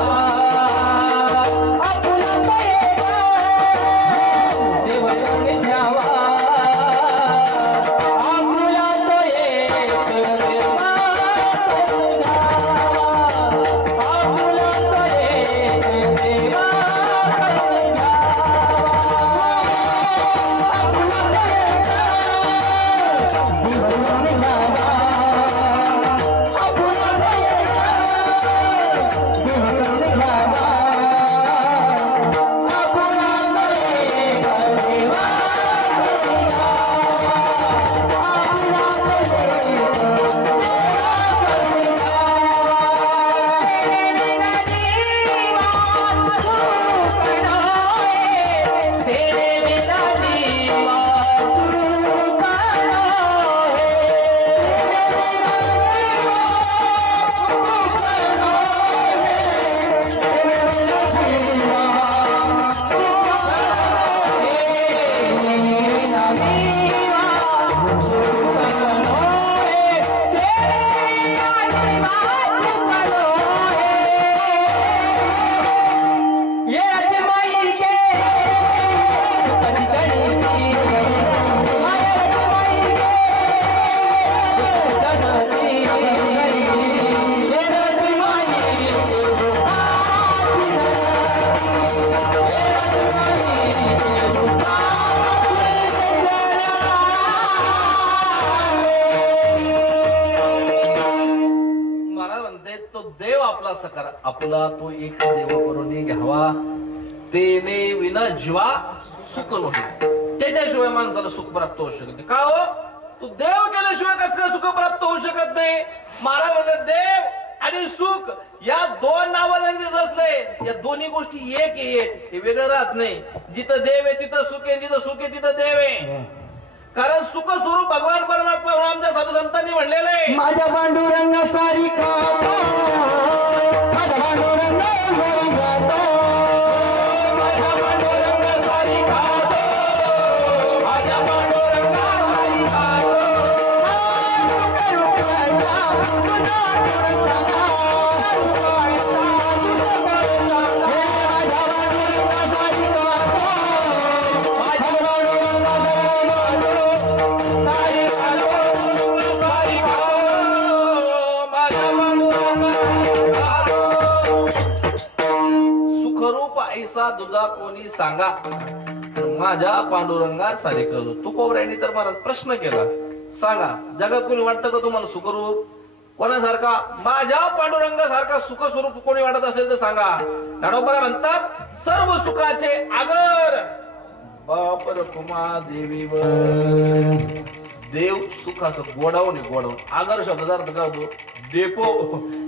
आपला तो एक देव करून घ्यावा, तेने विना जीवा सुख नव्हे. त्याच्याशिवाय माणसाला सुख प्राप्त होऊ शकत नाही. का हो? तू देव केल्याशिवाय कसं काय सुख प्राप्त होऊ शकत नाही? महाराज म्हणजे देव आणि सुख या दोन नावं जरी दिसत असले, या दोन्ही गोष्टी एक आहे, एक हे वेगळं राहत नाही. जिथं देव आहे तिथं सुख आहे, जिथं सुख आहे तिथं देव आहे. कारण सुख स्वरूप भगवान परमात्मा आमच्या साधू संतांनी म्हणलेलं आहे. माझ्या पांडुरंगा सारी का, माझ्या पांडुरंगा सारी गातो, माझ्या पांडुरंगा सारी गातो, माझ्या पांडुरंगा सारी गातो. तुझा कोणी सांगा, माझ्या पांडुरंगा सारे करतो. तू कोबऱ्याने तर मला प्रश्न केला, सांगा जगात कोणी वाटतं का तुम्हाला सुखरूप? कोणासारखा? माझ्या पांडुरंगासारखा सुख स्वरूप कोणी वाटत असेल तर सांगा. ज्ञानोबा म्हणतात सर्व सुखाचे आगर बाप रखुमा देवीवर. देव सुखाचं गोडाऊन आहे, गोडाऊन. आगर शब्दाचा अर्थ काय होतो? डेपो,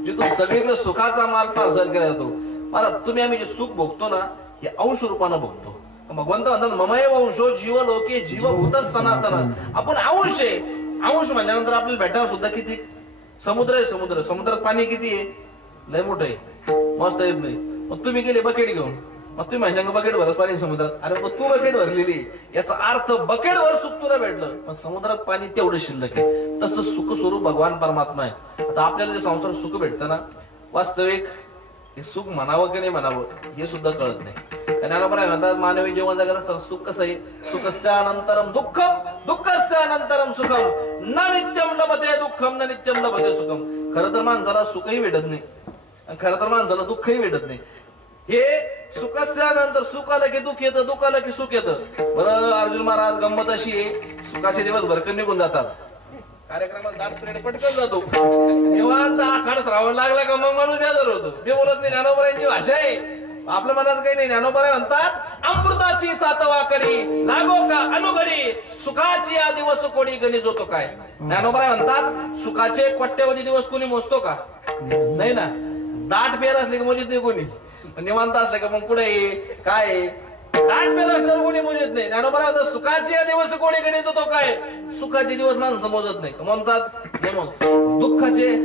जिथून सगळीकडे सुखाचा माल पार्सल केला जातो. मला तुम्ही आम्ही जे सुख भोगतो ना, हे अंश रूपानं भोगतो. भगवंत म्हणतात ममैव अंशो जीव लोके जीवभूत सनातन. आपण अंश आहे. अंश म्हणल्यानंतर आपल्याला भेटायला सुद्धा किती समुद्र आहे. समुद्रात पाणी किती आहे? लय मोठं आहे, मस्त येत नाही. मग तुम्ही गेले बकेट घेऊन, मग तुम्ही माझ्या बकेट भरच पाणी समुद्रात. अरे मग तू बकेट भरलेली, याचा अर्थ बकेट भर सुख तुला भेटलं, पण समुद्रात पाणी तेवढं शिल्लक आहे. तसं सुख स्वरूप भगवान परमात्मा आहे. आता आपल्याला जे संसारात सुख भेटतं ना, वास्तविक हे सुख म्हणावं की नाही म्हणावं हे सुद्धा कळत नाही. ज्ञानोबा म्हणतात मानवी जीवन जगत असताना सुख कसं आहे? सुखस्यानंतरम दुःखम, दुःखस्यानंतरम सुखम, न नित्यम लभते दुःखम, न नित्यम लभते सुखम. खरं तर माणसाला सुखही भेटत नाही, खरं तर माणसाला दुःखही भेटत नाही. हे सुखस्यानंतर सुख आलं की दुःख येतं, दुःख आलं की सुख येतं. बरं अर्जुन महाराज गंमत अशी आहे, सुखाचे दिवस भरकन निघून जातात, कार्यक्रमाला दाट पिरियड पटकन जातो. निवांत आखाड श्रावण लागला का मग माणूस बेजार होतो. मी बोलत नाही, ज्ञानोबा यांची भाषा आहे. आपल्या मनात काही नाही. ज्ञानोबा म्हणतात अमृताची सातवा कडी लागो का अनुघडी सुखाची या दिवस कोणी गणित होतो काय. ज्ञानोबा म्हणतात सुखाचे कोट्यवधी दिवस कोणी मोजतो का. नाही ना. दाट पेर असले की मोजित नाही कोणी. निवांत असले का मग पुढे काय दाट पेर असल्यावर कोणी मोजत नाही. ज्ञानोबा म्हणतात सुखाची या दिवस कोणी गणित होतो काय. सुखाचे दिवस माणसं मोजत नाही म्हणतात. दुःखाचे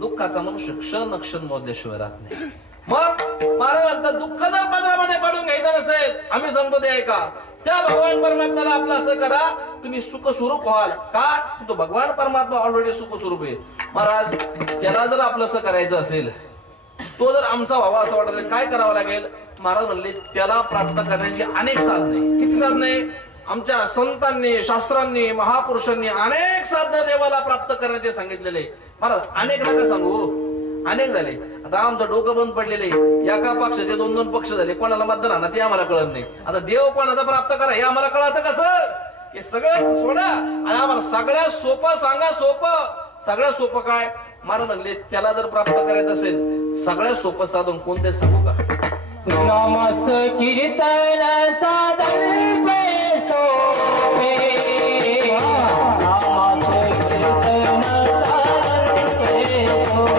दुःखाचा मनुष्य क्षण क्षण मोजल्याशिवाय राहत नाही. मग महाराज म्हणतात दुःख जर पदरामध्ये पडून घ्यायचं नसेल आम्ही सांगतो ते ऐका. त्या भगवान परमात्म्याला आपलं असं करा तुम्ही सुख स्वरूप व्हाल. का तो भगवान परमात्मा ऑलरेडी सुख स्वरूप आहे. महाराज त्याला जर आपलं असं करायचं असेल तो जर आमचा व्हावा असं वाटत काय करावं लागेल. महाराज म्हणले त्याला प्राप्त करण्याची अनेक साधने. किती साधने. आमच्या संतांनी शास्त्रांनी महापुरुषांनी अनेक साधनं देवाला प्राप्त करण्याचे सांगितलेले. महाराज अनेक नका सांगू अनेक झाले. आता आमचं डोकं बंद पडलेले एका पक्षाचे 2-2 पक्ष झाले. कोणाला मतदान आणा ते आम्हाला कळत नाही. आता देव कोणाचा प्राप्त करा हे आम्हाला कळतं कसं. हे सगळं सोडा आणि आम्हाला सगळ्यात सोपं सांगा. सोपं सगळ्यात सोपं काय. महाराज म्हणले त्याला जर प्राप्त करायचं असेल सगळ्यात सोपं साधन कोणते सांगू का. नामस कीर्तन साधन पे सोपे. नामस कीर्तन साधन पे सोपे.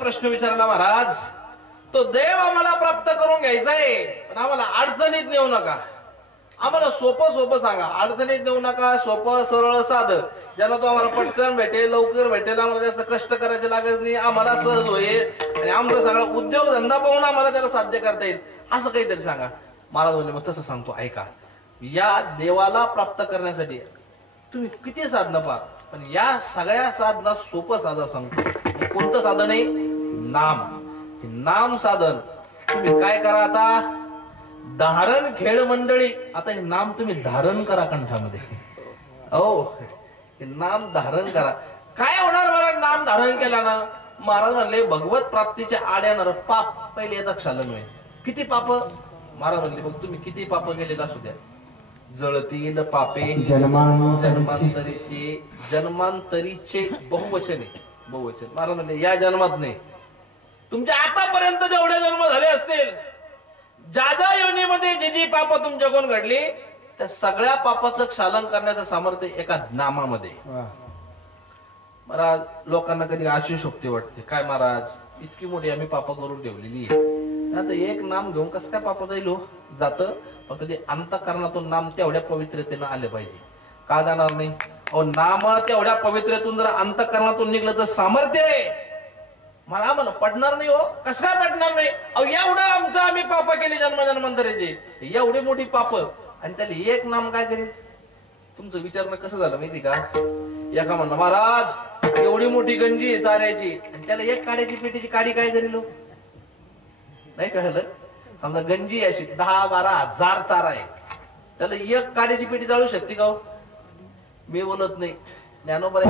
प्रश्न विचारला महाराज तो देव आम्हाला प्राप्त करून घ्यायचा आहे पण आम्हाला अडचणीत नेऊ नका. आम्हाला सोपं सोपं सांगा. अडचणीत नेऊ नका. सोपं सरळ साधं ज्याला तो आम्हाला पटकन भेटेल लवकर भेटेल. आम्हाला जास्त कष्ट करायचे लागत नाही. आम्हाला सहज होईल आणि आमचा सगळा उद्योग धंदा पाहून आम्हाला त्याला साध्य करता येईल असं काहीतरी सांगा. महाराज म्हणले मग तसं सांगतो ऐका. या देवाला प्राप्त करण्यासाठी तुम्ही किती साधनं पहा पण या सगळ्या साधना सोपं साधन सांगतो. कोणतं साधन आहे. नाम. नाम साधन तुम्ही काय करा आता धारण खेळ मंडळी आता हे नाम तुम्ही धारण करा कंठामध्ये. हो हे नाम धारण करा. काय होणार मला नाम धारण केला ना. महाराज म्हणले भगवत प्राप्तीच्या आड येणार पाप पहिले येतात क्षालन होईल. किती पाप. महाराज म्हणले मग तुम्ही किती पाप केलेला असू द्या जळतील पापे जन्मांतरीचे बहुवचन आहे. बहुवचन. महाराज म्हणले या जन्मात नाही तुमच्या आतापर्यंत जेवढे जन्म झाले असतील ज्या ज्या योनीमध्ये जी जी पाप तुमच्याकडून घडली त्या सगळ्या पापाचं क्षालन करण्याचं सामर्थ्य एका नामामध्ये. महाराज लोकांना कधी अतिशयोक्ती वाटते काय महाराज इतकी मोठी आम्ही पाप करून ठेवलेली आता एक नाम घेऊन कसं काय पाप जाईल जात. फक्त ते अंतःकरणातून नाम तेवढ्या पवित्रतेनं आले पाहिजे. का जाणार नाही. अहो नाम तेवढ्या पवित्रतेतून जर अंतःकरणातून निघलं तर सामर्थ्य आहे. मला आम्हाला पडणार नाही हो. कसं काय पडणार नाही? अहो एवढं आमचं आम्ही पाप केली जन्मजन्मांतराचे, एवढी मोठी पाप, आणि त्याला एक नाम काय करेल? तुमचं विचारणं कसं झालं माहिती का? एका म्हणलं महाराज एवढी मोठी गंजी आहे चाऱ्याची, आणि त्याला एक काड्याची पेटीची काडी काय करेल? नाही कळलं? समजा गंजी अशी 10-12 हजार चारा आहे, त्याला एक काड्याची पेटी जाळू शकते का? मी बोलत नाही, ज्ञानोबा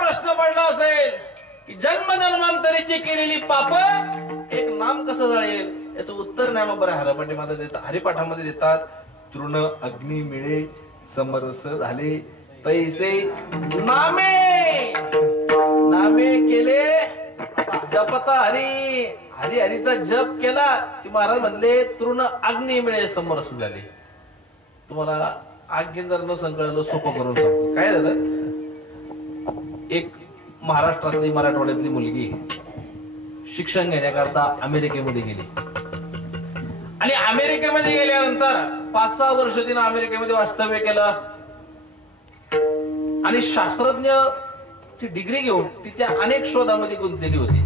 प्रश्न पडला असेल की जन्मजन्मांतरीची केलेली पाप एक नाम कसं जळेल, याचं उत्तर ज्ञानोबा हरिपाठामध्ये देतात. हरिपाठामध्ये देतात, तृण अग्नी मिळे समरस झाले तैसे नामे, नामे केले जपता हरी, हरी हरीचा जप केला की महाराज म्हणले तृण अग्नी मिळे समरस झाले. तुम्हाला आणखीन जर न संकळलं सोपं करून सांगतो. काय झालं, एक महाराष्ट्रातली मराठवाड्यातली मुलगी शिक्षण घेण्याकरता अमेरिकेमध्ये गेली, आणि अमेरिकेमध्ये गेल्यानंतर 5-6 वर्ष तिनं अमेरिकेमध्ये वास्तव्य केलं, आणि शास्त्रज्ञ ती डिग्री घेऊन ती त्या अनेक शोधामध्ये गुंतलेली होती.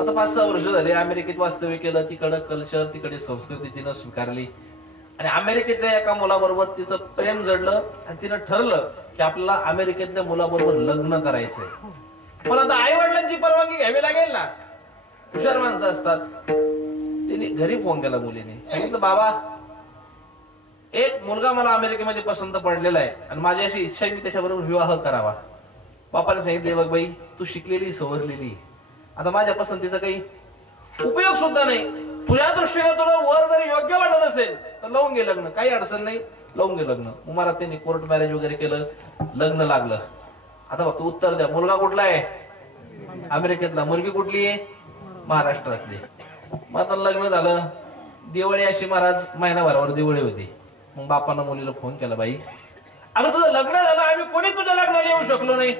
आता 5-6 वर्ष झाले अमेरिकेत वास्तव्य केलं, तिकडं कल्चर, तिकडे संस्कृती तिनं स्वीकारली, आणि अमेरिकेतल्या एका मुलाबरोबर तिचं प्रेम जडलं, आणि तिनं ठरलं की आपल्याला अमेरिकेतल्या मुलाबरोबर लग्न करायचंय. पण आता आई वडिलांची परवानगी घ्यावी लागेल ना, हुशार माणसं असतात. तिने घरी फोन केला, मुलीने सांगितलं, बाबा एक मुलगा मला अमेरिकेमध्ये पसंत पडलेला आहे, आणि माझी अशी इच्छा आहे मी त्याच्याबरोबर विवाह करावा. बापाने सांगितले, बघ बाई तू शिकलेली सवरलेली, आता माझ्या पसंतीचा काही उपयोग सुद्धा नाही, तुझ्या दृष्टीने तुला वर जर योग्य वाटत असेल तर लावून घे लग्न, काही अडचण नाही, लावून घे लग्न. मग मला त्यांनी कोर्ट मॅरेज वगैरे केलं, लग्न लागलं. आता बघ तू उत्तर द्या, मुलगा कुठला आहे? अमेरिकेतला. मुलगी कुठली आहे? महाराष्ट्रातली. मग आता लग्न झालं, दिवाळी अशी महाराज महिनाभरावर दिवाळी होती. मग बापानं मुलीला फोन केला, बाई अगं तुझं लग्न झालं, आम्ही कोणी तुझ्या लग्नाला येऊ शकलो नाही,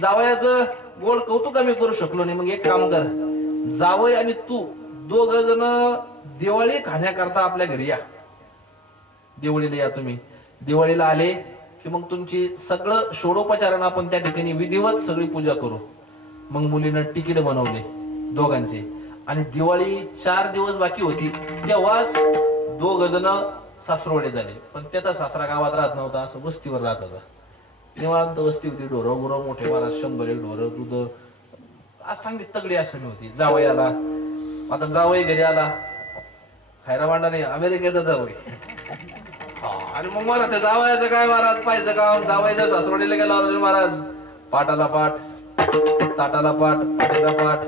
जावयाचं गोड कौतुक आम्ही करू शकलो नाही. मग एक काम कर, जावय आणि तू दोघ जण दिवाळी खाण्याकरता आपल्या घरी या, दिवाळीला या तुम्ही. दिवाळीला आले की मग तुमची सगळं षोडोपचारानं आपण त्या ठिकाणी विधिवत सगळी पूजा करू. मग मुलीनं तिकीट बनवले दोघांचे, आणि दिवाळी 4 दिवस बाकी होती तेव्हाच दोघ जण सासरवाडी झाले. पण त्याचा सासरा गावात राहत नव्हता, असं वस्तीवर राहत होता. निवांत वस्ती होती, ढोरं गुरं मोठे महाराज 100 ढोरं, दूध आज चांगली तगडी असं होती. जावई आला, आता जावई घरी आला, खायला भांडा नाही, अमेरिकेचा जावई. आणि मग मला त्या जावयाचं काय महाराज पाहिजे काम, जावयाच्या सासरवाडीला गेला महाराज, पाटाला पाठ, ताटाला पाठ, पाटीला पाठ,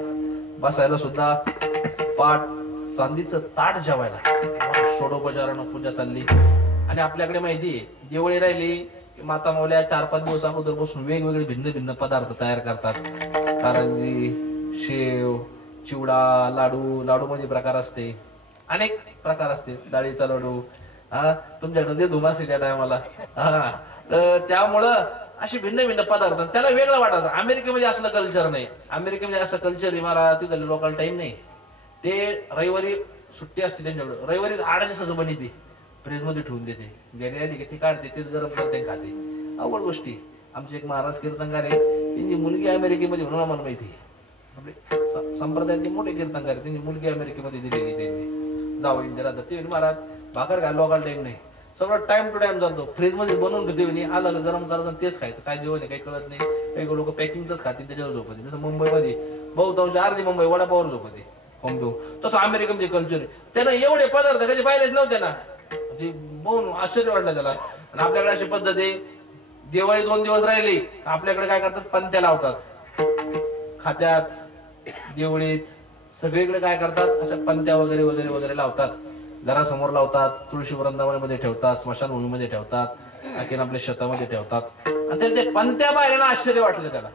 बसायला सुद्धा पाठ, चांदीचं ताट जेवायला, षोडोपचारानं पूजा चालली. आणि आपल्याकडे माहितीये दिवाळी राहिली माता मौल्या 4-5 दिवस अगोदर बसून वेगवेगळे भिन्न भिन्न पदार्थ तयार करतात. कारंजी, शेव, चिवडा, लाडू, लाडू मध्ये प्रकार असते, अनेक प्रकार असते, डाळीचा लाडू. तुमच्याकडे ते धुमास त्या टायमाला. तर त्यामुळं अशी भिन्न भिन्न पदार्थ, त्याला वेगळं वाटत. अमेरिकेमध्ये असलं कल्चर नाही, अमेरिकेमध्ये असं कल्चर मला तिथं लोकल टाइम नाही. ते रविवारी सुट्टी असते त्यांच्याकडे, रविवारी 8 दिवसाचं बनिते, फ्रीज मध्ये ठेवून देते, घरी आली की ती काढते, तेच गरम करते खाते. अवघड गोष्टी. आमचे एक महाराज कीर्तनकार आहे, त्यांची मुलगी अमेरिकेमध्ये म्हणून आम्हाला माहिती आहे. आपले संप्रदायातले मोठे कीर्तनकार, त्यांची मुलगी अमेरिकेमध्ये दिलेली त्यांनी जावं इंदिरा. ते महाराज भाकर घाल लोकल टाइम नाही, सगळं टाइम टू टाइम चालतो, फ्रीज मध्ये बनवून घेते, आलं गरम करायचं तेच खायचं. काय जेवण काही कळत नाही. काही लोक पॅकिंगच खाते, त्याच्यावर झोपते. जसं मुंबईमध्ये बहुतांश अर्धी मुंबई वडापावर झोपते. तसं अमेरिकेमध्ये कल्चर आहे. त्यानं एवढे पदार्थ कधी पाहिलेच नव्हते ना, बघून आश्चर्य वाटलं त्याला. आणि आपल्याकडे अशी पद्धत आहे, दिवाळी 2 दिवस राहिली आपल्याकडे काय करतात, पंत्या लावतात खात्यात. दिवाळीत सगळीकडे काय करतात, अशा पंत्या वगैरे वगैरे वगैरे लावतात, घरासमोर लावतात, तुळशी वृंदावनामध्ये ठेवतात, स्मशानभूमीमध्ये ठेवतात, आणखीन आपल्या शेतामध्ये ठेवतात. आणि त्याला ते पंत्या पाहिल्यानं आश्चर्य वाटलं त्याला.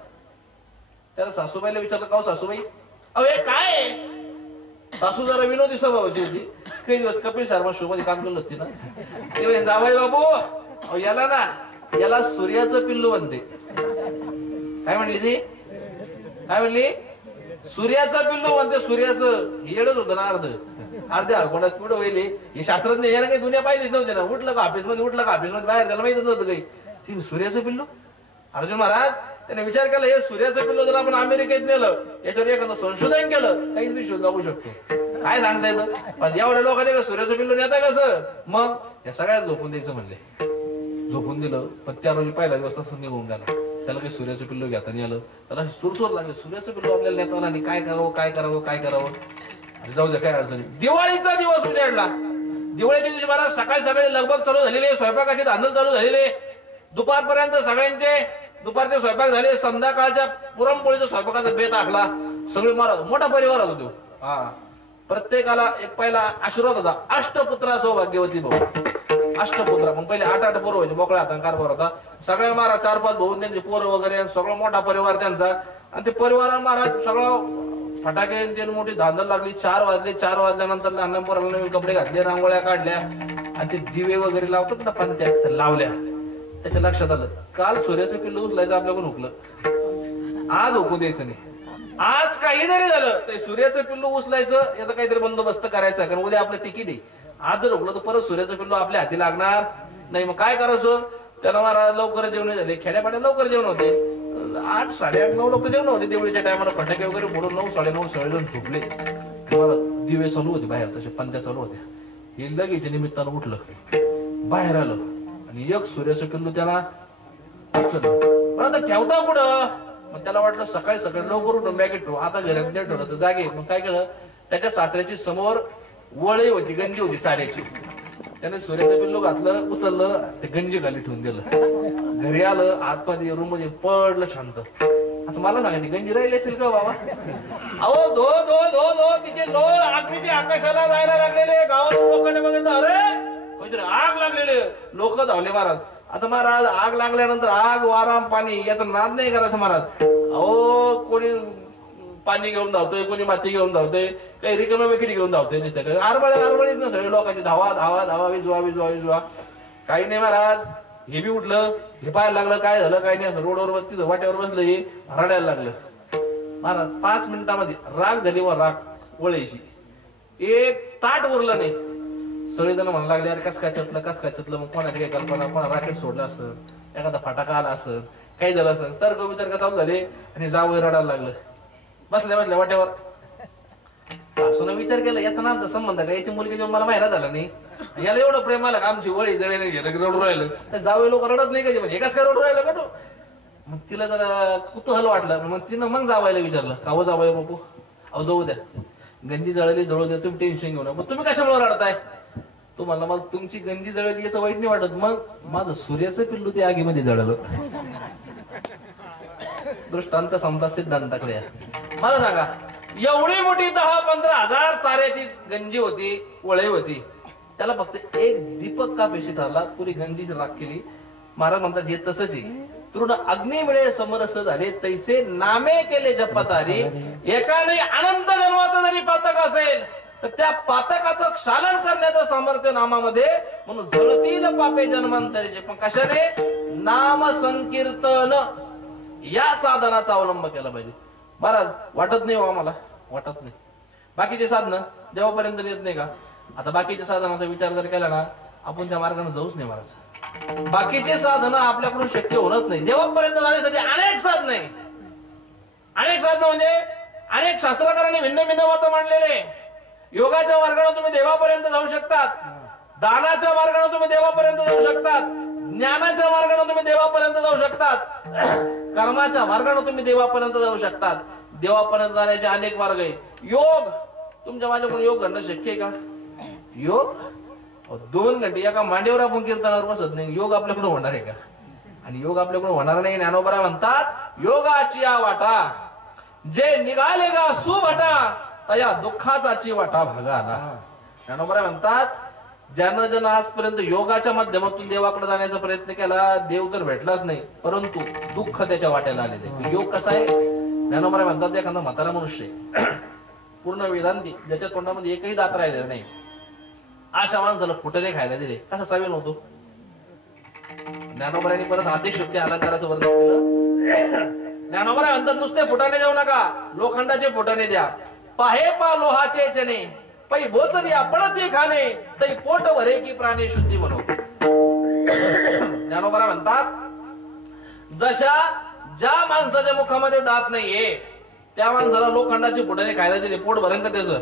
त्याला सासूबाईला विचारलं, का सासूबाई अहो हे काय? सासू जरा विनोदी स्वभावाची होती, काही दिवस कपिल शर्मा शो मध्ये काम केलं होती ना. ते जावई बाबू याला ना, याला सूर्याचं पिल्लू बनते. काय म्हणली ती? काय म्हणली? सूर्याचं पिल्लू म्हणते सूर्याचं येडच होतं ना अर्धे कोणात पुढे होईल हे शास्त्रज्ञ यानं काही दुनिया पाहिलीच नव्हती ना. उठलं का ऑफिसमध्ये बाहेर त्याला माहितच नव्हतं काही. ती सूर्याचं पिल्लू. अर्जुन महाराज त्याने विचार केला हे सूर्याचं पिल्लू जर आपण अमेरिकेत नेलं याच्यावर एखादं संशोधन केलं काहीच बी शोध लागू शकतो. काय सांगता येतं पण एवढ्या लोकांचे सूर्याचं पिल्लू नेता कसं. मग या सगळ्यात झोपून द्यायचं म्हणले. झोपून दिलं पण त्या रोजी पहिला दिवस तसं निघून गेला. त्याला काही सूर्याचं पिल्लू घेता नाही आलं. त्याला सुरसुर लागले सूर्याचं पिल्लू आपल्याला नेता आणि काय करावं. आणि जाऊ द्या काय अडचणी. दिवाळीचा दिवस उजाडला. दिवाळीच्या दिवशी महाराज सकाळी लगबग चालू झालेले. स्वयंपाकाची धांदल चालू झालेले. दुपारपर्यंत सगळ्यांचे दुपारचे स्वयंपाक झाले. संध्याकाळच्या पुरणपोळीचा स्वयंपाकाचा बेत आखला. सगळे महाराज मोठा परिवार होता तो. हा प्रत्येकाला एक पहिला आशीर्वाद होता. अष्टपुत्रा सौभाग्यवती भाऊ. अष्टपुत्रा मग पहिले 8 पोरं व्हायचे. मोकळ्या हाताने कारभार होता. सगळ्या महाराज 4-5 भाऊ त्यांचे पोरं वगैरे सगळं मोठा परिवार त्यांचा. आणि ते परिवार महाराज सगळं फटाके त्यांनी मोठी धांदल लागली. 4 वाजले. 4 वाजल्यानंतर लहान पोरांना नवीन कपडे घातले. रांगोळ्या काढल्या आणि ते दिवे वगैरे लावतात ना पंत्यात लावल्या. त्याच्या लक्षात आलं काल सूर्याचं पिल्लू उचलायचं आपल्याकडून हुकलं. आज हुकू द्यायचं नाही. आज काही जरी झालं तर सूर्याचं पिल्लू उचलायचं याचा काहीतरी बंदोबस्त करायचा. कारण उद्या आपलं तिकीट आहे. आज जर हुकलं तर परत सूर्याचं पिल्लू आपल्या हाती लागणार नाही. मग काय करायचं. त्याला मला लवकर जेवण झाले. खेड्यापाड्या लवकर जेवण होते. 8, 8:30, 9 लोक जेवण होते. देवळीच्या टायमाला फटाके वगैरे फोडून 9, 9:30 सगळेजण झोपले. तुम्हाला दिवे चालू होते बाहेर तसे पंत्या चालू होत्या. हे लगेच निमित्तानं उठलं बाहेर आलं आणि एक सूर्याचं पिल्लू त्याला उचललं. पण आता ठेवता कुठं. मग त्याला वाटलं सकाळी लवकर उठून बॅगेत ठेवू. आता घरात नाही ठेवलं तर जागे. मग काय केलं त्याच्या सासऱ्याची समोर वळी होती गंजी होती साऱ्याची. त्याने सूर्याचं पिल्लू घातलं उचललं ते गंजी खाली ठेवून दिलं. घरी आलं आतमध्ये रूम मध्ये पडलं शांत. आता मला सांगा ती गंजी राहिली असेल का बाबा. अहो धो धो धो धो तिचे लोळ आगीचे आकाशाला जायला लागलेले. गावात लोकांनी बघितलं अरे काहीतरी आग लागलेले. लोक धावले महाराज. आता महाराज आग लागल्यानंतर आग वाराम पाणी याचा नाद नाही करायचं महाराज. अहो कोणी पाणी घेऊन धावतोय कोणी माती घेऊन धावतोय काही रिकाम्या वेखिडी घेऊन धावतोय नुसतं आरबळीच ना सगळे लोकांची धावा धावा धावा विजवा काही नाही महाराज. हे बी उठलं हे पाहायला लागलं काय झालं काय नाही. रोडवर बसती वाट्यावर बसलं हे रडायला लागलं. महाराज 5 मिनिटांमध्ये राग झाली व राग वळायची. एक ताट उरलं नाही. सगळेजण म्हणायला लागले अरे कस काय चतलं मग कोणाची काही कल्पना कोणा राकेट सोडलं असं एखादा फटाका आला असं काही झालं असं तर्क चालू झाले आणि जावं रडायला लागलं. बसल्या वाट्यावर. सासून विचार केला याचा ना आमचा संबंध का याची मुलगी जेव्हा मला माहिती झाला नाही याला एवढं प्रेम आलं का आमची वळी जळायला गेलं रडू राहिलं तर जावे लोक रडत नाही कधी म्हणजे एकाच काय रडू राहिलं का तो. मग तिला जरा कुतूहल वाटलं. मग तिनं मग जावायला विचारलं कावं जावय बापू. अहो जाऊ द्या गंजी जळली जळू द्या तुम्ही टेन्शन घेऊ नका. मग तुम्ही कशामुळे रडताय. तो म्हणला मग तुमची गंजी जळली याचं वाईट नाही वाटत. मग माझं सूर्याचं पिल्लू ते आगीमध्ये जळलं. दृष्टांत संपला सिद्धांताकडे. मला सांगा एवढी मोठी 10-15 हजार चाऱ्याची गंजी होती वळई होती. त्याला फक्त एक दीपक का पेशी ठरला पुरी गंजी राख केली. महाराज म्हणतात हे तसंच आहे. तृण अग्नी मिळे समरस झाले तैसे नामे केले जपतारी. एकाने अनंत जन्माचं जरी पातक असेल तर त्या पातकाचं क्षालन करण्याचं सामर्थ्य नामामध्ये. म्हणून जळतील पापे जन्मांतरीचे. पण कशाने नाम संकीर्तन या साधनाचा अवलंब केला पाहिजे. महाराज वाटत नाही आम्हाला वाटत नाही बाकीचे साधन देवापर्यंत येत नाही का. आता बाकीच्या साधनाचा विचार जर केला ना आपण त्या मार्गाने जाऊच नाही महाराज. बाकीचे साधन आपल्याकडून शक्य होत नाही. देवापर्यंत जाण्यासाठी अनेक साधन आहे. अनेक साधन म्हणजे अनेक शास्त्रकारांनी भिन्न भिन्न मतं मांडलेले. योगाच्या मार्गाने तुम्ही देवापर्यंत जाऊ शकतात. दानाच्या मार्गाने तुम्ही देवापर्यंत जाऊ शकतात. ज्ञानाच्या मार्गाने तुम्ही देवापर्यंत जाऊ शकतात. कर्माच्या मार्गाने तुम्ही देवापर्यंत जाऊ शकतात. देवापर्यंत जाण्याचे अनेक मार्ग आहेत. योग तुमच्या माझ्याकडून योग घडणं शक्य आहे का. योग 2 घंटे एका मांडीवर आपण कीर्तनावर बसत नाही. योग आपल्याकडून होणार आहे का. आणि योग आपल्याकडून होणार नाही. ज्ञानोबा म्हणतात योगाची वाटा जे निघाले गा सुभटा तया दुःखाची वाटा भागा आला. ज्ञानोबा म्हणतात ज्यानं जन आजपर्यंत योगाच्या माध्यमातून देवाकडे जाण्याचा प्रयत्न केला देव तर भेटलाच नाही परंतु दुःख त्याच्या वाट्याला आलेले. योग कसा आहे. ज्ञानोबा म्हणतात एखादा म्हातारा मनुष्य पूर्ण वेदांती ज्याच्या तोंडामध्ये एकही दात राहिलेला नाही अशा माणसाला फुटणे खायला दिले कसा सावेल होतो. ज्ञानोबांनी परत आदेश शक्ती अलंकाराचं वर्णन केलं. ज्ञानोबा म्हणतात नुसते फुटाणे देऊ नका, लोखंडाचे फुटाणे द्या. पाहे पा लोहाचे चने पै बोचरिया पडते खाणे तै पोट भरे की प्राणी शुद्धी म्हणू. ज्ञानोबा म्हणतात जशा ज्या माणसाच्या मुखामध्ये दात नाहीये त्या माणसाला लोखंडाचे फुटाणे खायला दिले पोट भरण का त्याचं,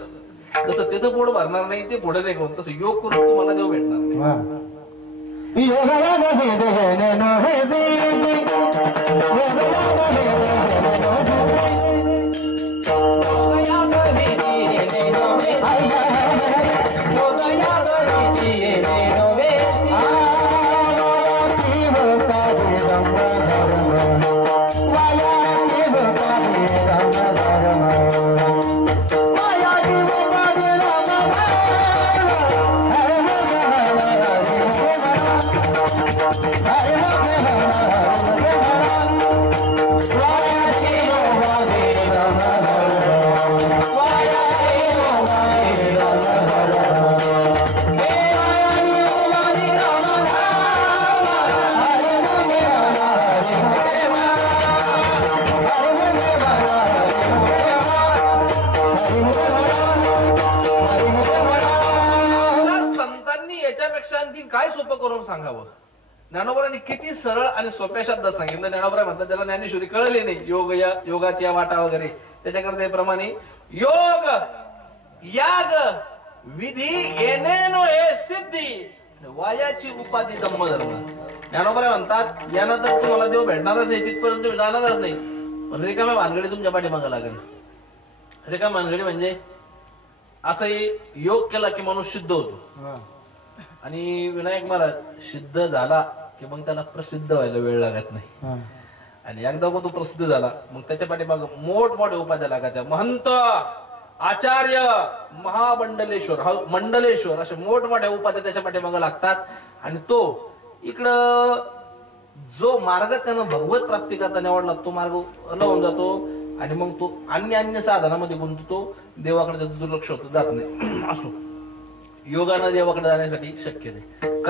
जसं त्याचं पोट भरणार नाही ते फुटाणे खाऊन तसं योग करून तुम्हाला देव भेटणार नाही. काय सोपं करून सांगावं. ज्ञानोबरांनी किती सरळ आणि सोप्या शब्दात सांगितलं. ज्ञानोबरा म्हणतात त्याला ज्ञानेश्वरी कळली नाही. योग या योगाची वाटा वगैरे त्याच्याकरता प्रमाणे योग याग विधी येणे नो हे सिद्धी वायाची उपाधी धम्म धर्म. ज्ञानोबरा म्हणतात यानं तर तुम्हाला देव भेटणारच नाही, तिथपर्यंत तुम्ही जाणारच नाही. पण रिकाम्या भानगडी तुमच्या पाठीमागं लागेल. रिकाम्या भानगडी म्हणजे असंही योग केला की माणूस शुद्ध होतो. आणि विनायक महाराज सिद्ध झाला की मग त्याला प्रसिद्ध व्हायला वेळ लागत नाही. आणि एकदा तो प्रसिद्ध झाला मग त्याच्या पाठीमाग मोठमोठ्या उपाध्या लागतात. महंत, आचार्य, महामंडलेश्वर, मंडलेश्वर अशा मोठमोठ्या उपाध्या त्याच्या पाठीमाग लागतात. आणि तो इकडं जो मार्ग त्यानं भगवत प्राप्तिकाचा निवडला तो मार्ग लावून जातो. आणि मग तो अन्य साधनामध्ये गुंततो. देवाकडे दुर्लक्ष होतं, जात नाही. असो योगानं देवाकडे जाण्यासाठी शक्य नाही.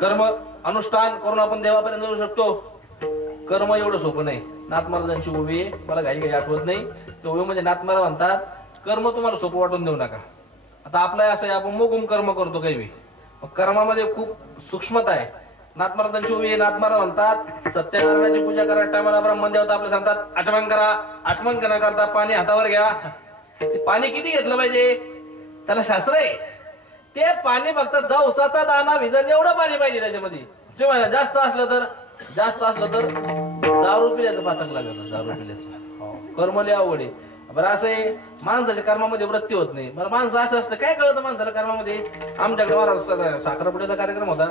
कर्म अनुष्ठान करून आपण देवापर्यंत जाऊ शकतो. कर्म एवढं सोपं नाही. नाथ महाराजांची ओवी आहे, मला काही आठवत नाही. तो ओवी म्हणजे नाथ महाराज म्हणतात कर्म तुम्हाला सोपं वाटून देऊ नका. आता आपलं असं आहे आपण मोगुम कर्म करतो काही, कर्मामध्ये खूप सूक्ष्मता आहे. नाथ महाराजांची ओवी आहे. नाथ महाराज म्हणतात सत्यनारायणाची पूजा करा टायमाला ब्राह्मण देवता आपले सांगतात आचमन करा. आचमन करता पाणी हातावर घ्या. ते पाणी किती घेतलं पाहिजे त्याला शास्त्र आहे. ते पाणी फक्त जवसाचा दाना भिजल एवढं पाणी पाहिजे त्याच्यामध्ये. जेव्हा जास्त असलं तर दारू पिल्याचं पाचक लागत. दारू पिल्याचं कर्मले अवघड आहे. बरं असं आहे माणसाच्या कर्मामध्ये वृत्ती होत नाही. बरं माणसं असं असतं काय कळतं माणसाला कर्मामध्ये. आमच्याकडे महाराज साखरपुड्याचा कार्यक्रम होता.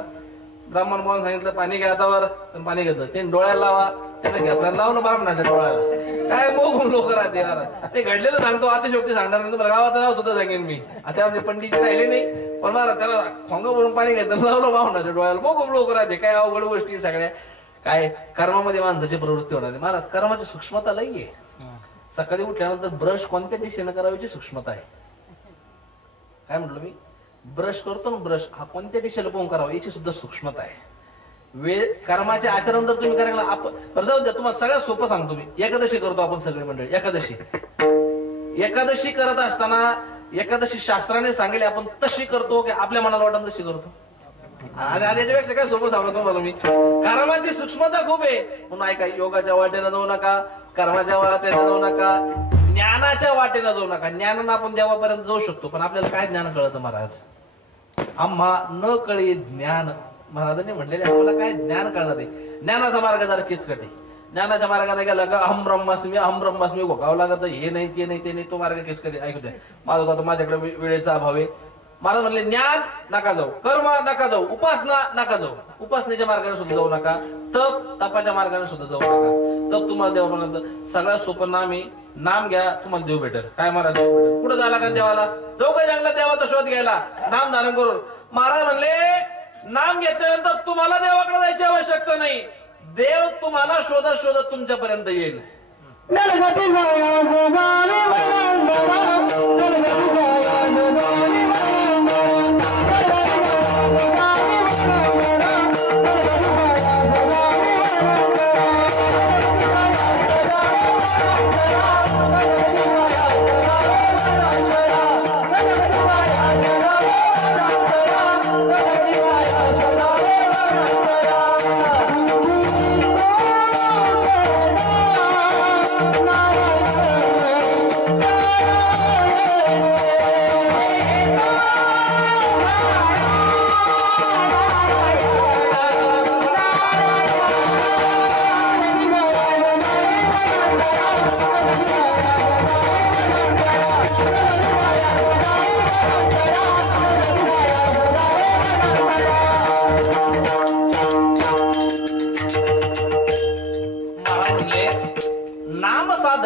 ब्राह्मण बोलून सांगितलं पाणी घ्या हातावर. पाणी घेतलं ते डोळ्याला लावा. त्यानं घेतला लावलं ब्राह्मणाच्या डोळ्याला. काय मोगून लोक राहते ते घडलेलं सांगतो. अतिशोक्ती सांगणार नाही तुम्हाला गावाचं नाव सुद्धा सांगेन मी. आता आपले पंडित राहिले नाही पण महाराज त्याला खोंग भरून पाणी घेतलं लावलं ब्राह्मणाच्या डोळ्याला. मोगून लोक राहते. काय अवघड गोष्टी सगळ्या. काय कर्मामध्ये माणसाची प्रवृत्ती होणार. महाराज कर्माची सूक्ष्मता लई आहे. सकाळी उठल्यानंतर ब्रश कोणत्या दिशेनं करावीची सूक्ष्मता आहे. काय म्हटलं मी ब्रश करतो ना, ब्रश हा कोणत्या दिशेला पाहून करावा याची सुद्धा सूक्ष्मता आहे. कर्माचे आचरण जर तुम्ही करायला आपण जाऊ द्या. तुम्हाला सगळ्यात सोपं सांगतो मी. एकादशी करतो आपण सगळे मंडळी. एकादशी करत असताना एकादशी शास्त्राने सांगेल आपण तशी करतो की आपल्या मनाला वाटत तशी करतो. याच्यापेक्षा काय सोपं सांगतो मला मी. कर्माची सूक्ष्मता खूप आहे. म्हणून ऐका योगाच्या वाटेला जाऊ नका, कर्माच्या वाटेला जाऊ नका, ज्ञानाच्या वाटेला जाऊ नका. ज्ञानानं आपण देवापर्यंत जाऊ शकतो पण आपल्याला काय ज्ञान कळतं महाराज. आम्हा न कळे ज्ञान महाराजांनी म्हटलेले आपल्याला काय ज्ञान कळणार आहे. ज्ञानाचा मार्ग जरा किचकट आहे. ज्ञानाच्या मार्गाने गेला का अहम ब्रह्मास्मी घोकावं लागत. हे नाही ते नाही ते नाही तो मार्ग किचकट आहे. ऐकू द्या माझा माझ्याकडे वेळेचा अभाव आहे. महाराज म्हणले ज्ञान नका जाऊ, कर्म नका जाऊ, उपासना नका जाऊ. उपासनेच्या मार्गाने सुद्धा जाऊ नका. तपाच्या मार्गाने सुद्धा जाऊ नका. तप तुम्हाला देवापर्यंत सगळ्यात सोपं नाम आहे. नाम घ्या तुम्हाला देव भेटेल. काय महाराज देव भेटेल. कुठं झाला का देवाला जाऊ काय जंगला देवाचा शोध घ्यायला नाम धारण करून. महाराज म्हणले नाम घेतल्यानंतर तुम्हाला देवाकडे जायची आवश्यकता नाही. देव तुम्हाला शोधत शोधत तुमच्यापर्यंत येईल.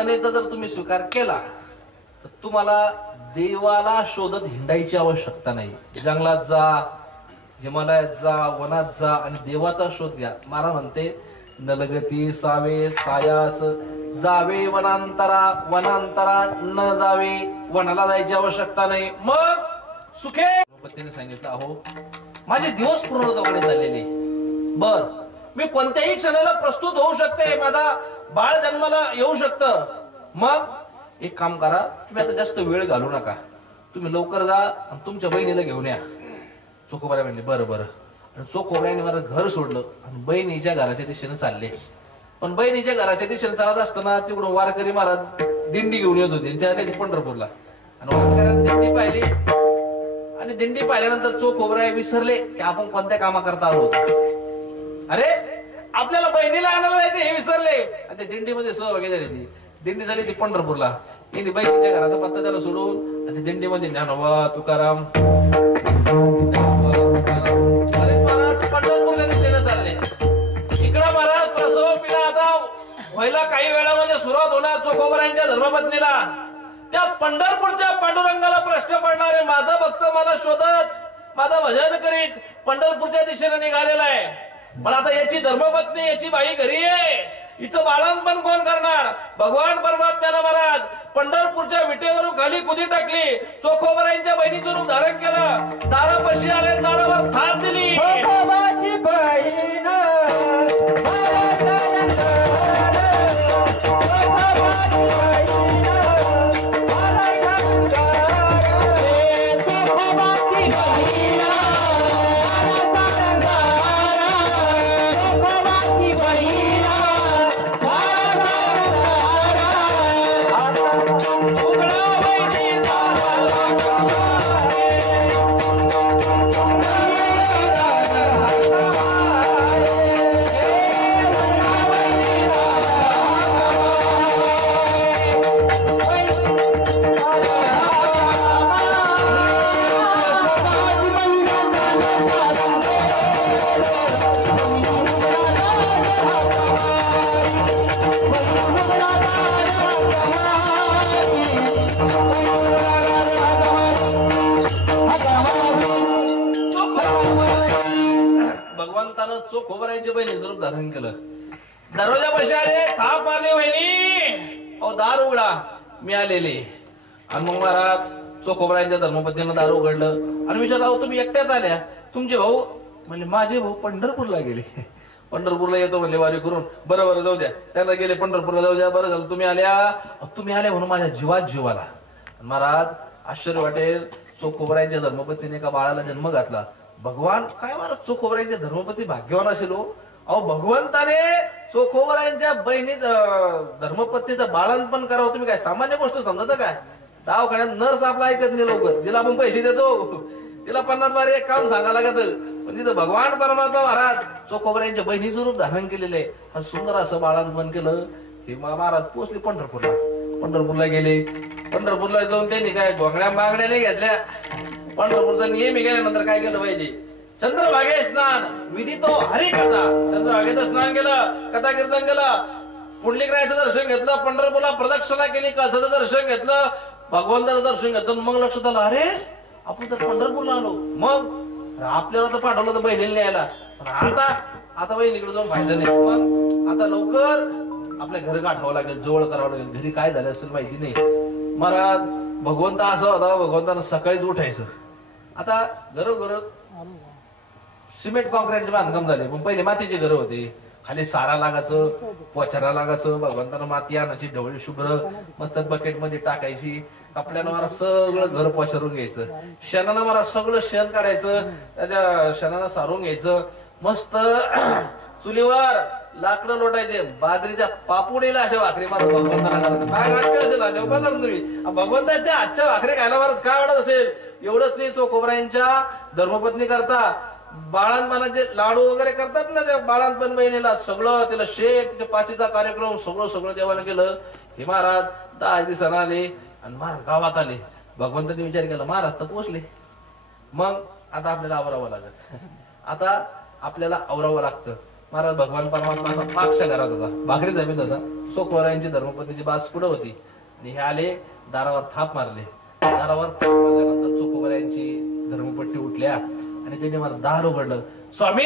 साधनेचा जर तुम्ही स्वीकार केला तर तुम्हाला देवाला शोधत हिंडायची आवश्यकता नाही. जंगलात जा, हिमालयात जा, वनात जा आणि देवाचा शोध घ्या. महाराज म्हणते नलगती सावे सायास जावे वनांतरा, वनांतरा न जावे, वनाला जायची आवश्यकता नाही. मग सुखे पत्नीने सांगितलं, अहो माझे दिवस पूर्णत्वाकडे चाललेले, बर मी कोणत्याही क्षणाला प्रस्तुत होऊ शकते, माझा बाळ जन्माला येऊ शकतं. मग एक काम करा, तुम्ही आता जास्त वेळ घालू नका, तुम्ही लवकर जा आणि तुमच्या बहिणीला घेऊन या. चोखोबाऱ्या म्हणले बरं बरं. आणि चोखोबाऱ्याने मला घर सोडलं आणि बहिणीच्या घराच्या दिशेने चालले. पण बहिणीच्या घराच्या दिशेने चालत असताना तिकडून वारकरी महाराज दिंडी घेऊन येत होते, त्या पंढरपूरला. आणि वारकऱ्यांनी दिंडी पाहिली आणि दिंडी पाहिल्यानंतर चोखोबराय विसरले की आपण कोणत्या कामा करता आहोत. अरे आपल्याला बहिणीला आणायला जायचे हे विसरले आणि त्या दिंडीमध्ये सहभागी झाली. ती दिंडी झाली ती पंढरपूरला. यांनी बहिणीच्या घराचा पत्ता त्याला सोडून आणि दिंडीमध्ये ज्ञानोबा तुकाराम पंढरपूरच्या दिशेने चालले. इकडं महाराज प्रसव पिला आता व्हायला काही वेळामध्ये सुरुवात होणार चोखोबरायांच्या धर्मपत्नीला. त्या पंढरपूरच्या पांडुरंगाला प्रश्न पडणारे, माझा भक्त मला शोधत माझं भजन करीत पंढरपूरच्या दिशेने निघालेला आहे. पण आता याची धर्मपत्नी, याची बाई घरी आहे, हिचं बाळंतपण कोण करणार? भगवान परमात्म्यानं महाराज पंढरपूरच्या विटेवरून खाली कुदी टाकली. चोखोबरायांच्या बहिणीचं रूप धारण केलं. दारापाशी आले, दारावर थाप दिली. चोखोबाची बहीण चोखोबरायांच्या बहिणीचं रूप धारण केलं. दरवाजापाशी आले, थाप मारली, बहिणी अहो दार उघडा, मी आलेले. आणि मग महाराज चोखोबरायांच्या धर्मपत्नीनं दार उघडलं आणि विचारलं, अहो तुम्ही एकट्याच आल्या, तुमचे भाऊ? म्हणजे माझे भाऊ पंढरपूरला गेले. पंढरपूरला येतो म्हणले वारी करून. बरं बरं जाऊ द्या, त्याला गेले पंढरपूरला, जाऊ द्या, बरं झालं तुम्ही आल्या म्हणून माझ्या जीवात जीवाला. महाराज आश्चर्य वाटेल, चोखोबरायांच्या धर्मपत्नीने एका बाळाला जन्म घातला. भगवान काय महाराज चोखोबरायांचे धर्मपती भाग्यवान असेल हो. अहो भगवंताने चोखोबरायांच्या बहिणी धर्मपत्नीचं बाळंतपण करावं, तुम्ही काय सामान्य गोष्ट समजता काय? दवाखान्यात नर्स आपला ऐकत नाही लवकर, जिला आपण पैसे देतो तिला 50 बार एक काम सांगा लागत. पण तिथं भगवान परमात्मा महाराज चोखोबरायांच्या बहिणीचं रूप धारण केलेलं आहे आणि सुंदर असं बाळंतपण केलं. हे महाराज पोहोचले पंढरपूरला. पंढरपूरला गेले. पंढरपूरला जाऊन त्यांनी काय घोंगड्या मागण्या नाही घेतल्या. पंढरपूरचा नियम गेल्यानंतर काय केलं पाहिजे? चंद्रभागे स्नान विधितो हरिकथा. चंद्रभागेचं स्नान केलं, कथा कीर्तन केलं, पुंडलिकरायाचं दर्शन घेतलं, पंढरपूरला प्रदक्षिणा केली, कळसाचं दर्शन घेतलं, भगवंताचं दर्शन घेतलं. मग लक्षात आलं, अरे आपण तर पंढरपूरला आलो. मग आपल्याला तर पाठवलं तर बहिणीला न्यायला, पण आता बहिणीकडे जाऊन फायदा नाही. मग आता लवकर आपल्या घर गाठावं लागेल, जवळ करावं लागेल. घरी काय झालं असेल माहिती नाही. महाराज भगवंत असं होता, भगवंतानं सकाळीच उठायचं. आता घरोघर सिमेंट कॉन्क्रीटचे बांधकाम झाले, पण पहिले मातीचे घर होते. खाली सारा लागायचं, पोचारा लागायचं. भगवंतानं माती आणायची, ढवळी शुभ्र मस्त बकेट मध्ये टाकायची. आपल्याला मला सगळं घर पोचारून घ्यायचं. शेणानं मला सगळं शेण काढायचं, त्याच्या शेणानं सारून घ्यायचं. मस्त चुलीवर लाकडं लोटायचे, बाजरीच्या पापुडीला अशा भाकरी मारत भगवंताना. काय नाट्य असेल देव बघा तुम्ही, भगवंताच्या आजच्या भाकरी खायला मारत काय वाटत असेल. एवढंच नाही, चोखोबरायांच्या धर्मपत्नी करता बाळांपणाचे लाडू वगैरे करतात ना, त्या बाळांपण बहिणीला सगळं तिला शेक, तिच्या पाचीचा कार्यक्रम सगळं देवानं केलं. हे महाराज 10 दिवसांना आले आणि महाराज गावात आले. भगवंतांनी विचार केला, महाराज तर पोहोचले, मग आता आपल्याला आवरावं लागत. आता आपल्याला आवरावं लागतं. महाराज भगवान परमात्मा असा मागच्या घरात होता, भाकरी जमीत होता. चोखोबरायांची धर्मपत्नीची बास पुढे होती आणि हे आले, दारावर थाप मारले. दारावर थाप मारल्यानंतर चोखोबरायांची धर्मपत्नी उठल्या आणि त्यांनी मला दार उघडलं. स्वामी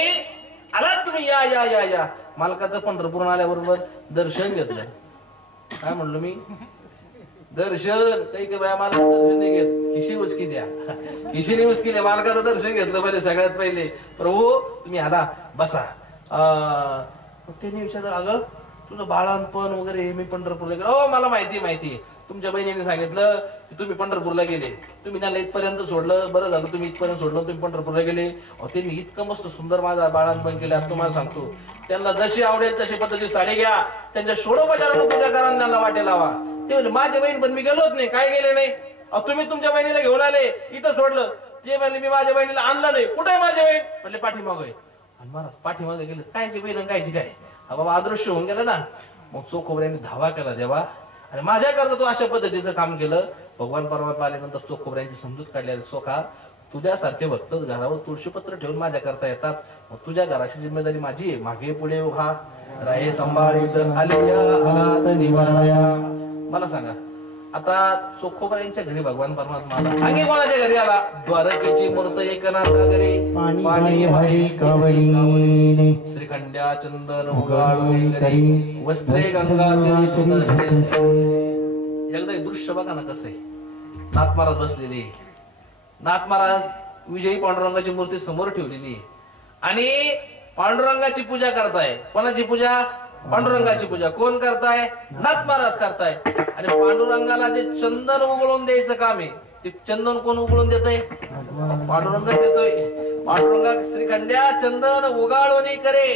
आलात तुम्ही, या या या या. मालकाचं पंढरपूर आल्याबरोबर दर्शन घेतलं. काय म्हणलो मी, दर्शन काही काही बाया मालकाचं दर्शन नाही घेत, खिशी उचकी द्या. खिशीने उचकीले मालकाचं दर्शन घेतलं पहिले, सगळ्यात पहिले. प्रभू तुम्ही आला, बसा. त्यांनी विचारलं, अगं तुझं बाळांपण वगैरे मी पंढरपूरला गेलो. हो मला माहिती. तुमच्या बहिणीने सांगितलं की तुम्ही पंढरपूरला गेले, तुम्ही त्यांना इथपर्यंत सोडलं. बरं झालं तुम्ही इथपर्यंत सोडलं, तुम्ही पंढरपूरला गेले. त्यांनी इतकं मस्त सुंदर माझा बाळांपण केलं. आता तुम्हाला सांगतो, त्यांना जशी आवडेल तशी पद्धती साडी घ्या, त्यांच्या षोडोपचारानं पूजा करा, त्यांना वाटे लावा. ते म्हणजे माझी बहीण पण मी गेलोच नाही. काय गेले नाही? तुम्ही तुमच्या बहिणीला घेऊन आले, इथं सोडलं. ते म्हणले मी माझ्या बहिणीला आणलं नाही. कुठे आहे माझी बहीण? म्हणले पाठीमागं आहे. आणि महाराज पाठीमागे गेले, कायची बहीण कायची काय? बाबा अदृश्य होऊन गेलं ना. मग चोखोबऱ्यांनी धावा केला देवा, आणि माझ्या करता तू अशा पद्धतीचं काम केलं. भगवान परमात्मा आल्यानंतर चोखोबऱ्यांची समजूत काढली, चोखा तुझ्यासारखे भक्तच घरावर तुळशीपत्र ठेवून माझ्या करता येतात. मग तुझ्या घराची जिम्मेदारी माझी आहे. मागे पुढे उभा राहे सांभाळीत आलिया. मला सांगा, आता चोखोबऱ्यांच्या घरी भगवान परमात्मा आला, आगे कोणाच्या घरी आला? द्वारकेची मूर्त एकनाथ घरी पाणी भरी कवळीने, श्रीखंड्या चंदन उगाळून करी, वस्त्रे गंगा एकदा दृश्य बघा ना कसं आहे. नाथ महाराज बसलेले, नाथ महाराज विजयी पांडुरंगाची मूर्ती समोर ठेवलेली आणि पांडुरंगाची पूजा करताय. कोणाची पूजा? पांडुरंगाची पूजा. कोण करताय? नाथ महाराज करताय. आणि पांडुरंगाला जे चंदन उगळून द्यायचं काम आहे, ते चंदन कोण उगळून देतय? पांडुरंग देतोय. पांडुरंगा श्रीखंड्या चंदन उगाळून करे,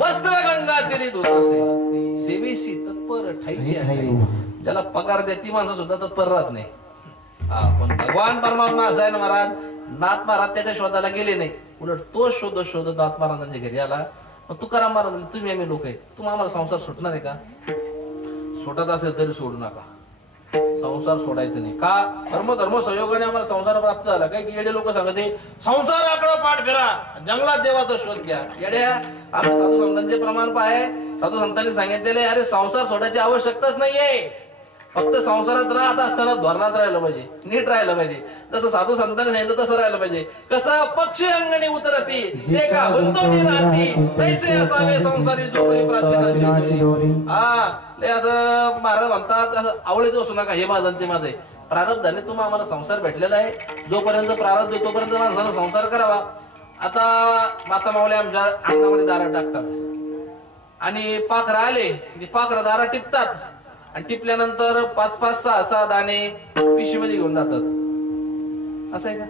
वस्त्र गंगा तिरी धुत असे, सेवेशी तत्पर ठाईची आहे. ज्याला पगार द्या ती माणसं सुद्धा तत्पर राहत नाही. पण भगवान परमात्मा असा आहे ना महाराज, नाथ महाराज त्याच्या शोधाला गेले नाही, उलट तो शोध नाथ महाराजांच्या घरी आला. मग तुकाराम महाराज म्हणजे तुम्ही आम्ही लोक आहे, तुम्ही आम्हाला संसार सुटणार आहे का? सोडत असेल तरी सोडू नका, संसार सोडायचं नाही. का? धर्म संयोगाने आम्हाला संसार प्राप्त झाला. काही येडे लोक सांगते संसाराकडे पाठ फिरा, जंगलात देवाचा शोध घ्या. येड्या, आपल्या साधू संतांचे प्रमाण पाय. साधू संतांनी सांगितलेले, अरे संसार सोडायची आवश्यकताच नाहीये, फक्त संसारात राहत असताना धोरणात राहिलं पाहिजे, नीट राहिलं पाहिजे. जसं साधू संतांनी सांगितलं तसं राहिलं पाहिजे. कसं पक्षी अंगणी उतरती ते का गुंतवणी राहती, तैसे असावे संसारी जोडी प्राचीनाची दोरी. लय असं महाराज म्हणतात, असं आवडीचं असू नका, हे माझं ते माझं आहे. प्रारब्धाने तुम्हाला आम्हाला संसार भेटलेला आहे, जोपर्यंत प्रारब्ध आहे तोपर्यंत माणसाला संसार करावा. आता माता माऊली आमच्या अंगणामध्ये दारा टाकतात आणि पाखरं आले की पाखरं दारा टिपतात आणि टिपल्यानंतर 5-5, 6-6 दाणे पिशवीमध्ये घेऊन जातात. असं आहे का?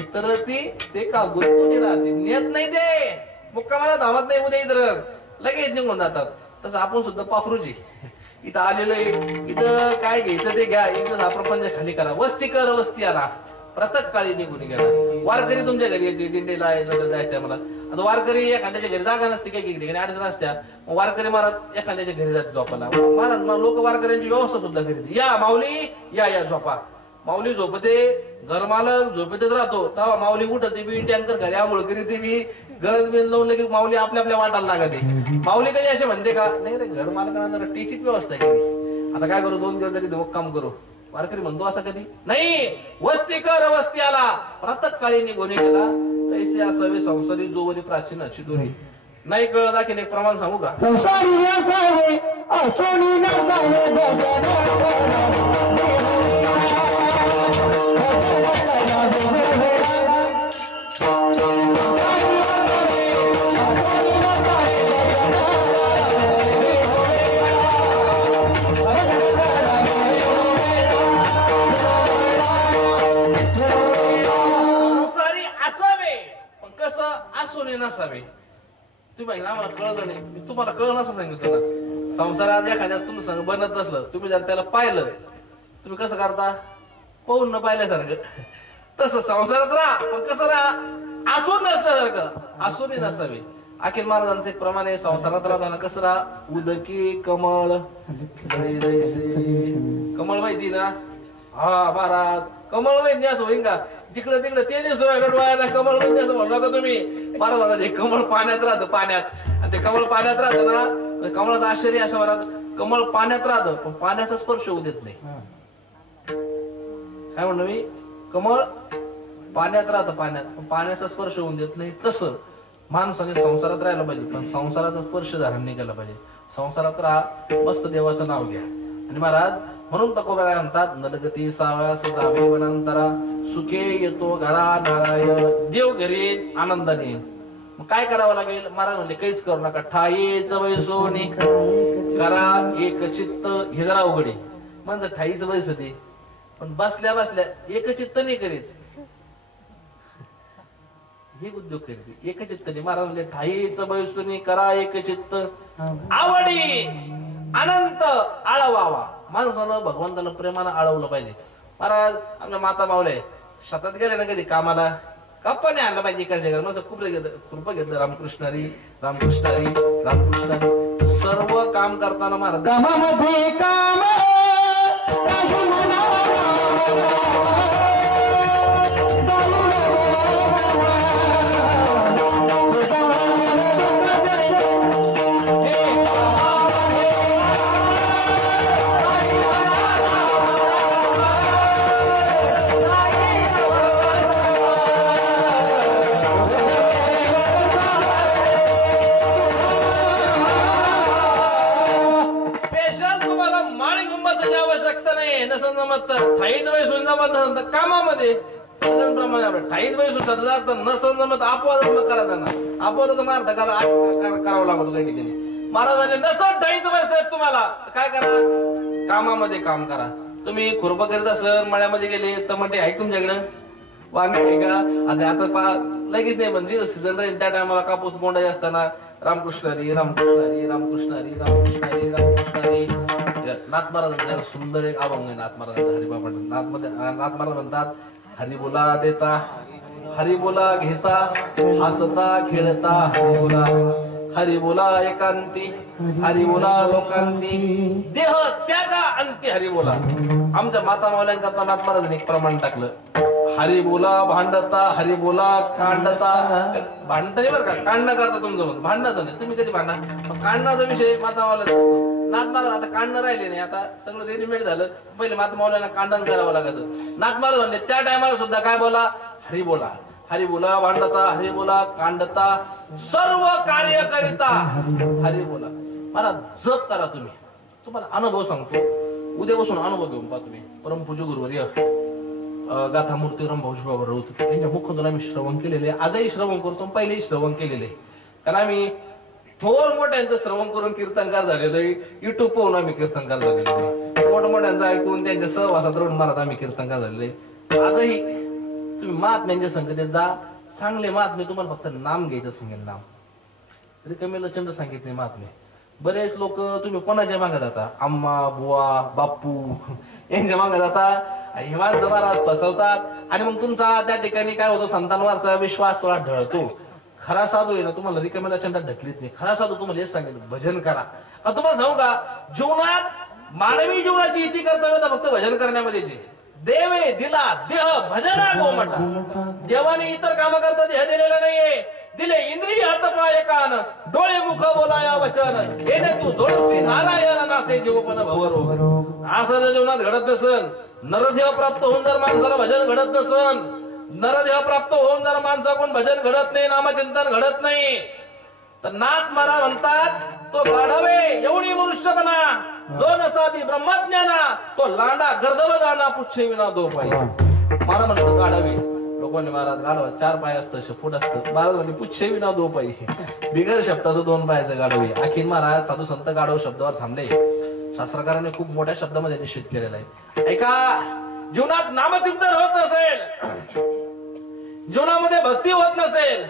उतरती ते का गुंतवणी राहते, नेत नाही ते, मुक्कामाला धावत नाही, उद्या इतर लगेच निघून जातात. तसं आपण सुद्धा पाखरूजी इथं आलेलो आहे, इथं काय घ्यायचं ते घ्या, इथं हा प्रपंच खाली करा, वस्ती कर वस्ती आला, प्रत्येक काळी निघून गेला. वारकरी तुमच्या घरी येते, दिंडीला जायचं मला. आता वारकरी एखाद्याच्या घरी जागा नसते, काही ठिकाणी अडचण असत्या, वारकरी महाराज एखाद्याच्या घरी जाते झोपाला. महाराज लोक वारकऱ्यांची व्यवस्था सुद्धा करीत, या माऊली या झोपा. माऊली झोपते, घरमालक झोपेतच राहतो, तेव्हा माऊली उठते बी, टँकर घरी आंघोळ करीते बी, गरज बिन लावून की माऊली आपल्या वाटायला लागते. माऊली कधी असे म्हणते का? नाही रे, घर मालकांना जरा टीचीत व्यवस्था केली, आता काय करू, 2 दिवस तरी काम करू. वारकरी म्हणतो असं कधी नाही. वस्ती कर वस्ती आला, प्रत्येक काळी निघून गेला, तैसे असावे संसारी जोवरी प्राचीनाची दोरी. नाही कळलं दाखीन एक प्रमाण सांगू का? संसारी असावे असोनी नसावे नसावे. तुम्ही आम्हाला कळलं नाही, मी तुम्हाला कळलं नसं सांगितलं ना. संसारात एखाद्या तुमचं संग बनत नसलं, तुम्ही जर त्याला पाहिलं, तुम्ही कसं करता? पाहून न पाहिल्यासारखं. तसं संसारात राहा, पण कसं राहा? आसून नसल्यासारखं, आसूनही नसावे. अखिल महाराजांचे एक प्रमाण आहे, संसारात राहताना कसं राहा? उदकी कमळ, कमळ माहिती ना? हा महाराज, कमळ वैद्य असं होईन का? जिकडे तिकडे ते दिवस राहिलं डोळ्याला कमळ वैद्य असं म्हणू नका तुम्ही. महाराज म्हणतात हे कमळ पाण्यात राहतं, पाण्यात. आणि ते कमळ पाण्यात राहतं ना, कमळाचं आश्चर्य असं महाराज, कमळ पाण्यात राहतं पण पाण्याचा स्पर्श होऊ देत नाही. काय म्हणलं मी, कमळ पाण्यात राहतं, पाण्यात पण पाण्याचा स्पर्श होऊन देत नाही. तसं माणसाने संसारात राहायला पाहिजे पण संसाराचा स्पर्श धारण नाही केला पाहिजे. संसारात राहा, मस्त देवाचं नाव घ्या. आणि महाराज म्हणून तकोबाला म्हणतात, नलगती साव्यास जावे वनांतरा, सुखे येतो घरा नारायण, देव घरी आनंदाने. मग काय करावं लागेल, महाराज म्हणले काहीच करू नका, ठाईच वैसोनी करा एक चित्त. हे जरा अवघड आहे म्हणजे ठाईच वैस ते, पण बसल्या बसल्या एक चित्त नाही करीत, हे उद्योग करीत एक चित्त नाही. महाराज म्हणले ठाईच वैसोनी करा एक चित्त, आवडी अनंत आळवावा. माणसानं भगवंताला प्रेमानं आळवलं पाहिजे. महाराज आमच्या माता मावले शेतात गेले ना कधी कामाला, कप्पाने आणलं पाहिजे इकडच्या घरात, मग कृपा घेतलं रामकृष्णारी रामकृष्णारी रामकृष्णारी. सर्व काम करताना महाराज कामामध्ये काम कामामध्ये ठाईच बैसून सदजात नसन जमत अपवाद करा, त्यांना अपवादाचा मार्ग करावा लागतो काही ठिकाणी. महाराज म्हणजे नसन ठाईच बैसायचं तुम्हाला काय करा, कामामध्ये काम करा. तुम्ही खुरपा करीत असन, मळ्यामध्ये गेले टमाटे आहे तुमच्याकडं, वांगे आहे का, आता लगेच नाही म्हणजे सीझन राहील त्या टायमाला कापूस बोंडाई असताना रामकृष्णारी रामकृष्णारी रामकृष्णारी रामकृष्णारी रामकृष्णारी. नाथ महाराजांचा सुंदर एक अभंग आहे नाथ महाराजांचा, हरिबाबा नाथ महाराज म्हणतात, हरी बोला देता हरी बोला घेसा, हसता खेळता हरी बोला, हरी बोला एकांती हरी बोला लोकांती, देह त्यागा अंती हरी बोला. आमच्या माता मावल्यांकरता नाथ महाराजांनी एक प्रमाण टाकलं, हरी बोला भांडता हरी बोला कांडता. भांडता नाही बरं का, कांडणं करता तुमचं भांडणाचं नाही, तुम्ही कधी भांडा, काढण्याचा विषय माता मावल्या. नाथ महाराज आता कांडणं राहिले नाही, आता सगळं रेडीमेड झालं. पहिले माता मावल्यांना कांडण करावं लागायचं. नाथ महाराज म्हणले त्या टायमाला सुद्धा काय बोला, हरी बोला, हरी बोला भांडता हरी बोला कांडता, सर्व कार्य करिता हरी बोला. महाराज जप करा तुम्ही, तुम्हाला अनुभव सांगतो, उद्या बसून अनुभव घेऊन पहा तुम्ही. परमपूज्य गुरुवर्य गाथा मूर्तीराम भाऊजी राऊत यांच्या मुखातून आम्ही श्रवण केलेले, आजही श्रवण करतो, पहिलेही श्रवण केलेले. कारण आम्ही थोर मोठ्यांचं श्रवण करून कीर्तनकार झालेलो आहे, युट्यूब पाहून आम्ही कीर्तनकार झालेलो आहे, मोठमोठ्यांचं ऐकून त्यांच्या सहवासात राहून महाराज आम्ही कीर्तनकार झालेले. आजही तुम्ही महात्म्यांच्या संगतीत जा, चांगले महात्मे तुम्हाला फक्त नाम घ्यायचं सांगेल, नाम रिकामेला चंद्र सांगितले महात्मे. बरेच लोक तुम्ही कोणाच्या मागे जाता, आम्मा बुवा बापू यांच्या मागे जाता, हिमाल जमारात फसवतात आणि मग तुमचा त्या ठिकाणी काय होतो, संतांवरचा विश्वास थोडा ढळतो. खरा साधू आहे ना तुम्हाला रिकामेला चंद्रात ढकलीत नाही. खरा साधू तुम्हाला हेच सांगेल, भजन करा. तुम्हाला सांगू का, जीवनात मानवी जीवनाची इति कर्तव्य फक्त भजन करण्यामध्ये देवे दिला देह भजना गोमटा. देवाने इतर काम करता देह दिलेला नाहीये, दिले इंद्रिय हात पाय कान डोळे मुख बोलाया वचन, येणे तू जोडसी नारायण नासे जीवपण भवरो. असं जर जीवनात घडत नसन, नरदेह प्राप्त होऊन जर माणसाला भजन घडत नसन, नरदेह प्राप्त होऊन जर माणसाकडून भजन घडत नाही, नामचिंतन घडत नाही, तर नाथ महाराज म्हणतात तो गाढवे एवढी मनुष्यपणा, जो नसादी ब्रह्मज्ञाना तो लांडा गर्दव जाना पुच्छे विना दो पाय. महाराज म्हणतो गाढवे, लोकांनी महाराज गाढवा 4 पाय असतं, फूट असतं. महाराज म्हणजे पुच्छे विना दो पाय, बिगर शब्दाचं 2 पायाचं गाढवे. अखिल महाराज साधू संत गाढव शब्दावर थांबले. शास्त्रकारांनी खूप मोठ्या शब्दामध्ये निश्चित केलेला आहे. ऐका, जीवनात नामचिंतन होत नसेल, जीवनामध्ये भक्ती होत नसेल,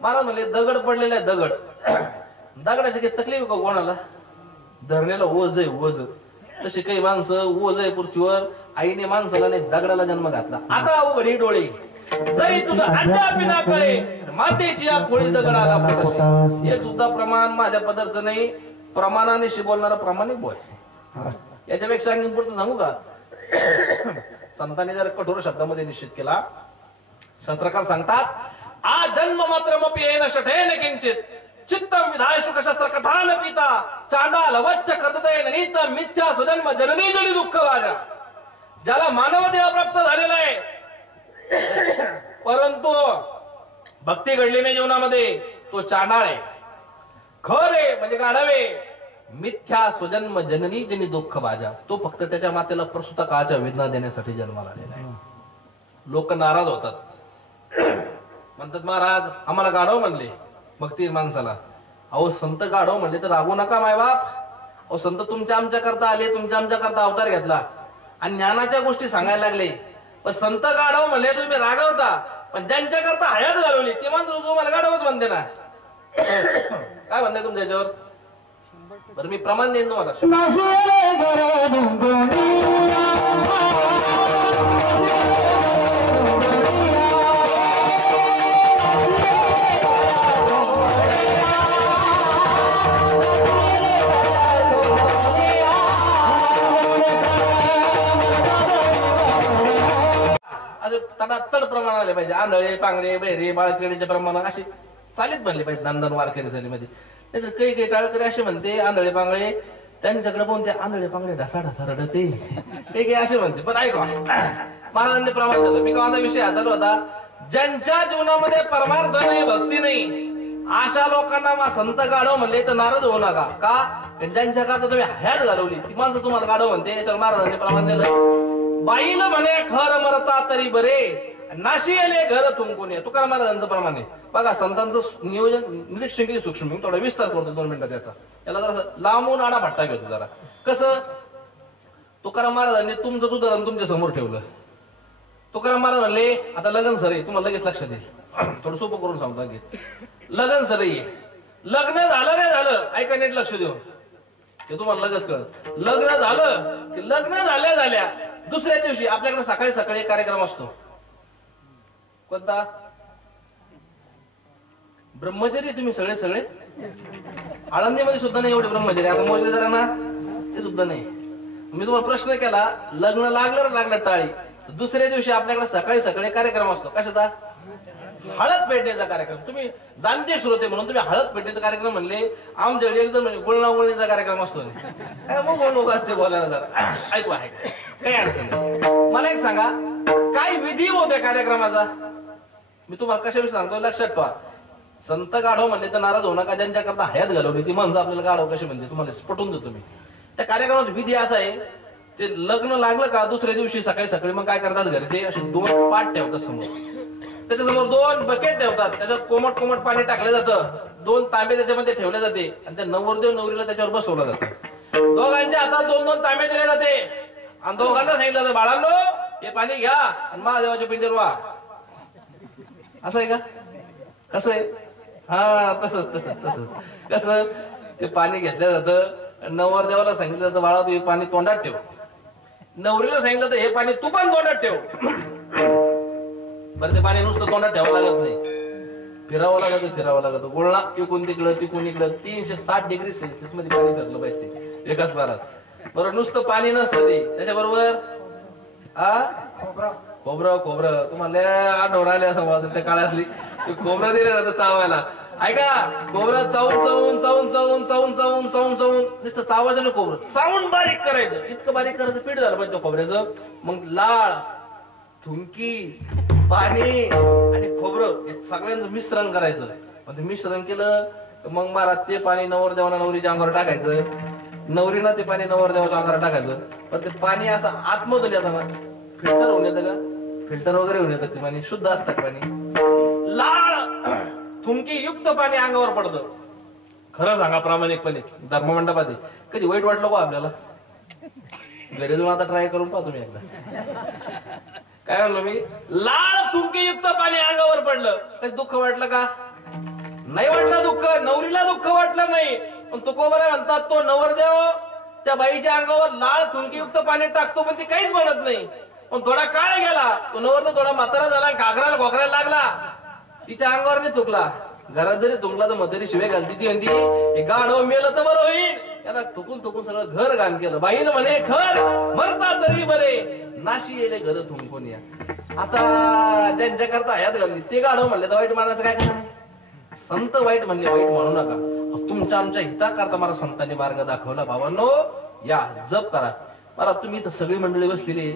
महाराज म्हणले दगड पडलेला आहे, दगड दगडाची काही तकलीफ का कोणाला, धरण्याला ओझ आहे ओझ. तसे काही माणसं ओझ आहे पृथ्वीवर, आईने माणसाला नाही दगडाला जन्म घातला. आता उघडी डोळे जरी तुझं अद्यापिना कळे, मातेची या खोळी दगड आला पोटाशी. एक सुद्धा प्रमाण माझ्या पदरचं नाही, प्रमाणाने बोलणारा प्रामाणिक बोल. याच्यापेक्षा आणखी पुढचं सांगू का, संतांनी जर कठोर शब्दामध्ये निश्चित केला, शास्त्रकार सांगतात आ जन्म मात्रमपि येन शठेन किंचित चित्तम विधाय शुकशस्त्र कथान पिता चांडाल वच्च कर्ततेन नीत मिथ्या सुजन्म जननी जनी दुःख वाजा. ज्याला मानव देह प्राप्त झालेला आहे परंतु भक्ती घडली नाही जीवनामध्ये तो चांडाळ आहे. खरे म्हणजे गाढवे मिथ्या सुजन्म जननी जनी दुःख वाजा. तो फक्त त्याच्या मातेला प्रसूत काळाच्या वेदना देण्यासाठी जन्माला आलेला आहे. लोक नाराज होतात, म्हणतात महाराज आम्हाला गाढव म्हणले भक्ती माणसाला. अहो संत गाढव म्हणले तर रागू नका मायबाप. अहो संत तुमच्या आमच्या करता आले, तुमच्या आमच्या करता अवतार घेतला आणि ज्ञानाच्या गोष्टी सांगायला लागले. पण संत गाढव म्हणले तुम्ही रागवता, पण ज्यांच्या करता हयात घालवली ते माणसं तुम्हाला गाढवच म्हणते ना. काय म्हणताय तुमच्या याच्यावर? बरं मी प्रमाण देईन तुम्हाला. तडातड प्रमाण आले पाहिजे. आंधळे पांगडे बहिरे बाळखेडीचे प्रमाण असे चालीत बनले पाहिजे नांदन वारकरी मध्ये. नाहीतर काही टाळकरी असे म्हणते आंधळे पांगळे त्यांच्याकडे पाहून ते आंधळे पांगडे ढसा ढसा रडते काही असे म्हणते. पण ऐका महाराजांनी प्रमाण दिलं. मी माझा विषय हाताळला होता, ज्यांच्या जीवनामध्ये परमार्थ नाही भक्ती नाही अशा लोकांना संत गाढव म्हणले तर नाराज होऊ नका. का ज्यांच्या करता तुम्ही हयात घालवली ती माणसं तुम्हाला गाढव म्हणते. याच्यावर महाराजांनी प्रमाण दिलं. बाईल म्हणे खर मरता तरी बरे नाशी आले घर तुमकून ये. तुकाराम महाराजांचं प्रमाण आहे. बघा संतांचं नियोजन निरीक्षण किती सूक्ष्म. मी थोडा विस्तार करतो 2 मिनिटात त्याचा. याला जरा लांबून आडा भट्टा घेतो जरा. कसं तुकाराम महाराजांनी तुमचं उदाहरण तुमच्या समोर ठेवलं. तुकाराम महाराज म्हणले आता लगन सर आहे, तुम्हाला लगेच लक्षात येईल. थोडं सोपं करून सांगतो की लगन सर आहे, लग्न झालं रे झालं. ऐका नीट लक्ष देऊन ते तुम्हाला लगेच कळत. लग्न झालं की लग्न झाल्या दुसऱ्या दिवशी आपल्याकडे सकाळी सकाळी एक कार्यक्रम असतो. कोणता? ब्रह्मचर्य. तुम्ही सगळे सगळे आळंदीमध्ये सुद्धा नाही एवढे ब्रह्मचर्य. आता मोजले जरा ना ते सुद्धा नाही. मी तुम्हाला प्रश्न केला लग्न लागलं टाळी तर दुसऱ्या दिवशी आपल्याकडे सकाळी सकाळी कार्यक्रम असतो. कशाचा? हळद पेटण्याचा कार्यक्रम. तुम्ही जाणते श्रोते म्हणून तुम्ही हळद पेटण्याचा कार्यक्रम म्हणले. आमच्याकडे एकदम गुळणागुळणीचा कार्यक्रम असतो. काय मग असते बोलायला जरा ऐकू आहे काही अडचण नाही. मला एक सांगा काय विधी होत्या कार्यक्रमाचा? मी तुम्हाला कशाविषयी सांगतो लक्षात ठेवा. संत गाढव म्हणले तर नाराज होऊ नका. ज्यांच्या करता हयात घालवली ती माणसं आपल्याला गाढव कशी म्हणते तुम्हाला पटवून देतो मी. त्या कार्यक्रमाचा विधी असा आहे, ते लग्न लागलं का दुसऱ्या दिवशी सकाळी सकाळी मग काय करतात घरचे असे 2 पाट ठेवतात समोर. त्याच्यासमोर 2 बकेट ठेवतात. त्याच्यात कोमट कोमट पाणी टाकलं जातं. 2 तांबे त्याच्यामध्ये ठेवले जाते आणि त्या नवरदेव नवरीला त्याच्यावर बसवलं जातं. दोघांच्या हातात 2-2 तांबे दिले जाते आणि दोघांना सांगितलं जातं बाळांनो हे पाणी घ्या आणि महादेवाच्या पिंजर वा. असं आहे का? कसं आहे? हा तसंच तसंच तसंच. कसं ते पाणी घेतलं जातं. नवरदेवाला सांगितलं जातं बाळा तू हे पाणी तोंडात ठेव. नवरीला सांगितलं तर हे पाणी तू पण तोंडात ठेव. बरं ते पाणी नुसतं तोंडात ठेवावं लागत नाही, फिरावं लागत. गुळणा इकून तिकडं 360 डिग्री सेल्सिअस मध्ये पाणी फिरलं पाहिजे ते एकाच बारात. बरं नुसतं पाणी नसतं ते त्याच्याबरोबर खोबरं तुम्हाला आठवण आले असं मला त्या काळातली खोबरं दिलं जातं चावायला. ऐका खोबरं चावून नुसतं चावायचं खोबरं चावून बारीक करायचं. इतकं बारीक करायचं पीठ झालं पाहिजे खोबऱ्याचं. मग लाळ थुंकी पाणी आणि खोबरं हे सगळ्यांचं मिश्रण करायचं. मग ते मिश्रण केलं मग महाराज ते पाणी नवरदेवाला नवरीच्या अंगावर टाकायचं. नवरीला ते पाणी नवरदेवाच्या अंगावर टाकायचं. पण ते पाणी असं आतमधून येतं ना फिल्टर होऊन येतं का? फिल्टर वगैरे होऊन येतं ते पाणी शुद्ध असतं पाणी. लाळ थुंकी युक्त पाणी अंगावर पडतं. खरं सांगा प्रामाणिकपणे धर्ममंडपात कधी वाईट वाटलं का आपल्याला? घरी जाऊन आता ट्राय करून पाहा तुम्ही एकदा. काय म्हणलो मी? लाळ थुंकी युक्त पाणी अंगावर पडलं काही दुःख वाटलं का? नाही वाटलं दुःख. नवरीला दुःख वाटलं नाही. पण तुकोबरा म्हणतात तो नवरदेव त्या बाईच्या अंगावर लाळ थुंकीयुक्त पाणी टाकतो पण ती काहीच म्हणत नाही. पण थोडा काळ गेला तो नवरदेव थोडा म्हातारा झाला घागराला घोकरायला लागला. तिच्या अंगावर नाही तुकला. घरात जरी तुंकला तर म्हातारी शिवे घालती. ती म्हणती हे गाढव मेलं तर बरं होईल. याला थुकून सगळं घर घाण केलं. बाईनं म्हणे खर मरता तरी बरे नाशी येले घर थुंकून या. आता ज्यांच्याकरता हयात घालली ते गाढव म्हणले तर वाईट मानायचं काय कारण आहे? संत वाईट म्हणले वाईट म्हणू नका. तुमच्या आमच्या हिताकरता मला संतांनी मार्ग दाखवला. भावांनो या जप करा. मला तुम्ही इथं सगळी मंडळी बसलेली,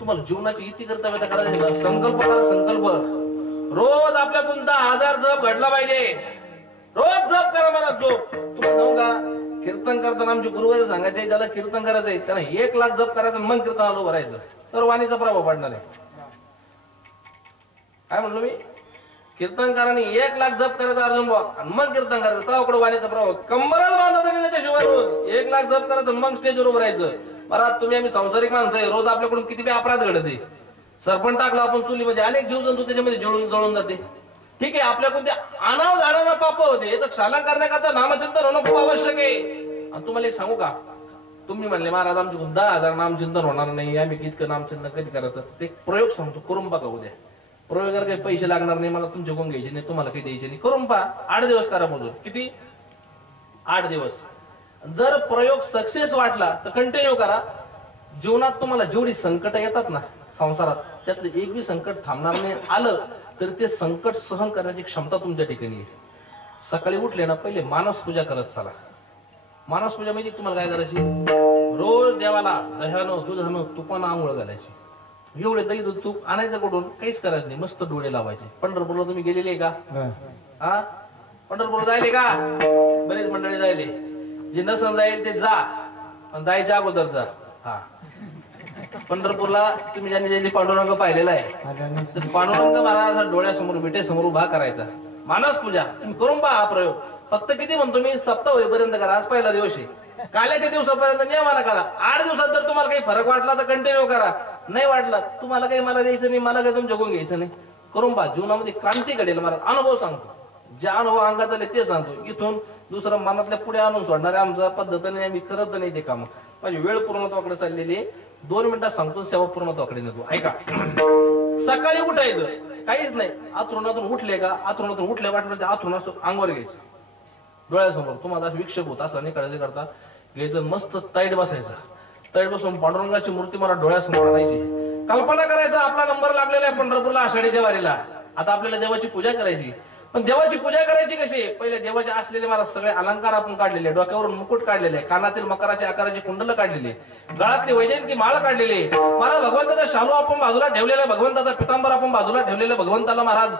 तुम्हाला जीवनाची इति कर्तव्य करायचं, संकल्प करा. संकल्प रोज आपल्याकडून 10,000 जप घडला पाहिजे. रोज जप करा. मला जप तुम्हाला सांगू का, कीर्तन करताना आमचे गुरुवारी सांगायचे ज्याला कीर्तन करायचंय त्याला 1,00,000 जप करायचं, मग कीर्तनाला भरायचं, तर वाणीचा प्रभाव पडणार आहे. काय म्हणलो मी? कीर्तनकारांनी 1,00,000 जप करायचा अर्जुन बुवा आणि मग कीर्तन करायचं, तेव्हा वाणीचा प्रभाव. कंबरच बांधत नाही त्याच्याशिवाय. रोज 1,00,000 जप करायचं मग स्टेजवर उभं राहायचं. बरं तुम्ही आम्ही संसारिक माणसं आहे, रोज आपल्याकडून किती बी अपराध घडते. सरपण टाकला आपण चुलीमध्ये, अनेक जीवजंतू त्याच्यामध्ये जळून जाते. ठीक आहे, आपल्याकडून ते अनाव धारणा पाप होते, तर क्षालन करण्याकरता नामचिंतन होणं खूप आवश्यक आहे. आणि तुम्हाला एक सांगू का, तुम्ही म्हणले महाराज आमच्याकडून 10,000 नामचिंतन होणार नाही, आम्ही इतकं नामचिंतन कधी करायचं, ते प्रयोग सांगतो, करून बघा. उद्या प्रयोगाला काही पैसे लागणार नाही, मला तुमच्याकडून घ्यायचे नाही, तुम्हाला काही द्यायचे नाही, करून पहा. 8 दिवस करा मजूर. किती? 8 दिवस. जर प्रयोग सक्सेस वाटला तर कंटिन्यू करा. जीवनात तुम्हाला जेवढी संकट येतात ना संसारात, त्यातलं एक बी संकट थांबणार नाही आलं तर ते संकट सहन करण्याची क्षमता तुमच्या ठिकाणी येईल. सकाळी उठले ना पहिले मानस पूजा करत चला. मानस पूजा म्हणजे तुम्हाला काय करायची, रोज देवाला दह्यानं दुधानं तुपानं आंघोळ घालायची. एवढे दही दूध तूप आणायचं कुठून, काहीच करायचं नाही, मस्त डोळे लावायचे. पंढरपूरला तुम्ही गेलेले का? हा, पंढरपूरला जायले का? बरेच मंडळी जायले. जे नसन जाईल ते जा, पण जायच्या अगोदर जा. हा, पंढरपूरला तुम्ही ज्यांनी ज्यांनी पांडुरंग पाहिलेला आहे, पांडुरंग महाराज डोळ्यासमोर विटेसमोर उभा करायचा. मानस पूजा तुम्ही करून पहा. हा प्रयोग फक्त किती म्हणतो मी, सप्ताह होईपर्यंत करा. आज पहिला दिवस आहे, काल्याच्या दिवसापर्यंत नियमाला करा. 8 दिवसात जर तुम्हाला काही फरक वाटला तर कंटिन्यू करा. नाही वाटला तुम्हाला काही मला द्यायचं नाही, मला काही तुमच्याकडून घ्यायचं नाही, करून पहा. जीवनामध्ये क्रांती घडेल. मला अनुभव सांगतो, जे अनुभव अंगात आले ते सांगतो. इथून दुसरं मनातल्या पुढे आणून सोडणारे आमच्या पद्धतीने आम्ही करत नाही ते काम. माझी वेळ पूर्णत्वाकडे चाललेली आहे. 2 मिनिटात सांगतो, सेवा पूर्णत्वाकडे नेतो. ऐका, सकाळी उठायचं, काहीच नाही, आथरुणातून उठले का, आथरुणातून उठले वाटलं आथरुणातून अंगावर घ्यायचं, डोळ्यासमोर तुम्हाला विक्षेप होत असला नाही काळजी करता घ्यायचं, मस्त ताईट बसायचं. ताईट बसून पांडुरंगाची मूर्ती मला डोळ्यासमोर आणायची. कल्पना करायचा आपला नंबर लागलेला आहे पंढरपूरला आषाढीच्या वारीला. आता आपल्याला देवाची पूजा करायची. पण देवाची पूजा करायची कशी? पहिले देवाचे असलेले मला सगळे अलंकार आपण काढलेले, डोक्यावरून मुकुट काढलेले, कानातील मकराच्या आकाराची कुंडल काढलेली, गळातली वैजयंती माळ काढलेली, महाराज भगवंताचा शालू आपण बाजूला ठेवलेला, भगवंताचा पितांबर आपण बाजूला ठेवलेला. भगवंताला महाराज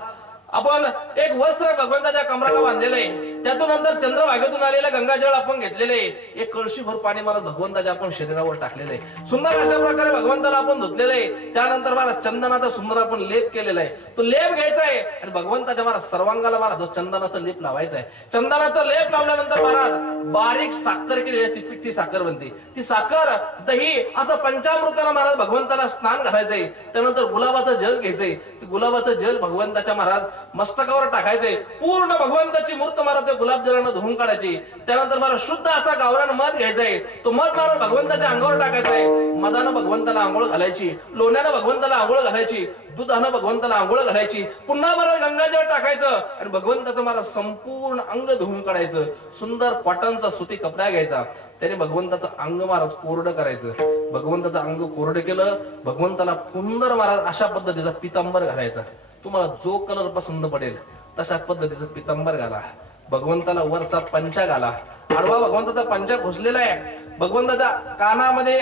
आपण एक वस्त्र भगवंताच्या कमराला बांधलेलं आहे. त्यातून नंतर चंद्रभागेतून आलेलं गंगाजळ आपण घेतलेले आहे. एक कळशीभर पाणी मला भगवंताच्या आपण शरीरावर टाकलेलं आहे. सुंदर अशा प्रकारे भगवंताला आपण धुतलेलं आहे. त्यानंतर मला चंदनाचा सुंदर आपण लेप केलेला आहे. तो लेप घ्यायचा आहे आणि भगवंताच्या मला सर्वांगाला मला तो चंदनाचा लेप लावायचा आहे. चंदनाचा लेप लावल्यानंतर महाराज बारीक साखर केलेली असते, पिठी साखर बनते. ती साखर दही असं पंचामृताला महाराज भगवंताला स्नान घालायचंय. त्यानंतर गुलाबाचं जल घ्यायचंय. ते गुलाबाचं जल भगवंताच्या महाराज मस्तकावर टाकायचंय. पूर्ण भगवंताची मूर्त महाराज गुलाबजलानं धुवून काढायची. त्यानंतर मला शुद्ध असा गावरान मध घ्यायचाय. तो मध मला भगवंताच्या अंगावर टाकायचाय. मधानं भगवंताला आंघोळ घालायची, लोण्यानं भगवंताला आंघोळ घालायची, दुधानं भगवंताला आंघोळ घालायची. पुन्हा मला गंगाजळ टाकायचं आणि भगवंताचं मला संपूर्ण अंग धुवून काढायचं. सुंदर कॉटनचा सुती कपडा घ्यायचा, त्याने भगवंताचं अंग महाराज कोरडं करायचं. भगवंताचं अंग कोरडं केलं, भगवंताला सुंदर महाराज अशा पद्धतीचा पितांबर घालायचा. तुम्हाला जो कलर पसंत पडेल तशा पद्धतीचं पितांबर घाला. भगवंताला वरचा पंचा घाला. आडवा भगवंताचा पंचा घुसलेला आहे. भगवंताच्या कानामध्ये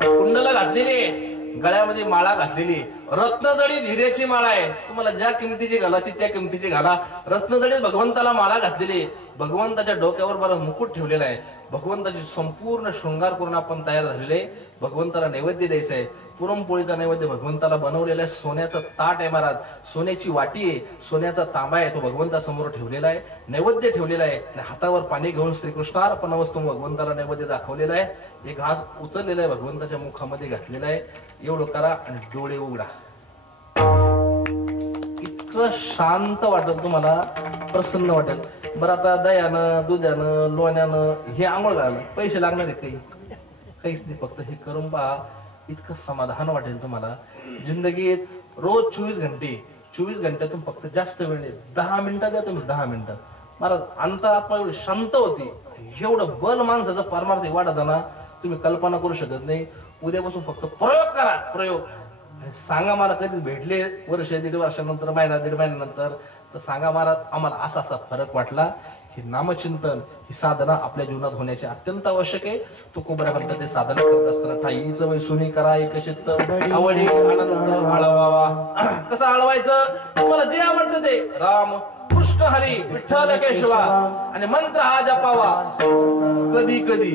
कुंडल घातलेली, गळ्यामध्ये माळा घातलेली, रत्नजडीत हिऱ्याची माळा आहे. तुम्हाला ज्या किमतीची घालायची त्या किमतीची घाला. रत्नजडीत भगवंताला माळा घातलेली. भगवंताच्या डोक्यावर बरं मुकुट ठेवलेला आहे. भगवंताची संपूर्ण शृंगार करून आपण तयार झालेले. भगवंताला नैवेद्य द्यायचा आहे. पुरणपोळीचा नैवेद्य भगवंताला बनवलेला आहे. सोन्याचं ताट आहे महाराज, सोन्याची वाटी आहे, सोन्याचा तांबा आहे, तो भगवंतासमोर ठेवलेला आहे. नैवेद्य ठेवलेला आहे. हातावर पाणी घेऊन श्रीकृष्णार्पण वस्तू भगवंताला नैवेद्य दाखवलेला आहे. एक घास उचललेला आहे, भगवंताच्या मुखामध्ये घातलेला आहे. एवढं करा आणि डोळे उघडा. इतकं शांत वाटेल तुम्हाला, प्रसन्न वाटेल. बरं आता दह्यानं दुधानं लोण्यानं हे आंघोळ घालणं पैसे लागणार आहे काहीच नाही. फक्त हे करून पहा, इतकं समाधान वाटेल तुम्हाला. जिंदगीत रोज 24 घंट्यातून फक्त जास्त वेळ नाही, 10 मिनिटं द्या तुम्ही. 10 मिनिटं महाराज अंतरात्मा एवढी शांत होती. एवढं बल माणसाचं परमार्थ वाढत ना, तुम्ही कल्पना करू शकत नाही. उद्यापासून फक्त प्रयोग करा. प्रयोग आणि सांगा मला कधी भेटले वर्ष दीड वर्षानंतर महिना दीड महिन्यानंतर तर सांगा मला आम्हाला असा असा फरक वाटला. हे नामचिंतन ही साधना आपल्या जीवनात होण्याची अत्यंत आवश्यक आहे. तुकोबऱ्या म्हणतात ते साधना करत असताना ठाईच वैसुनी करा एक चित्त आवडी आनंद आळवावा. कसं आळवायचं? तुम्हाला जे आवडतं ते राम कृष्ण हरी विठ्ठल केशवा आणि मंत्र हा जपावा. कधी कधी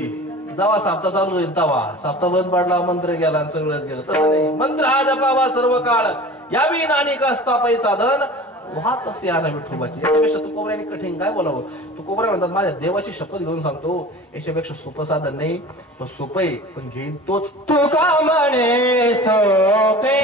जेव्हा साप्ताह चालू होईल तेव्हा साप्ताह बंद पडला मंत्र गेला आणि सगळंच गेलं. तसं नाही, मंत्र हा जपावा सर्व काळ यावी नानिक असता पै साधन वाहत असे आना विठोबाची. याच्यापेक्षा तू कोबऱ्याने कठीण काय बोलावं? तू कोबऱ्या म्हणतात माझ्या देवाची शपथ घेऊन सांगतो याच्यापेक्षा सोपं साधन नाही. पण सोपं आहे पण घेईन तोच तुका म्हणे सोपे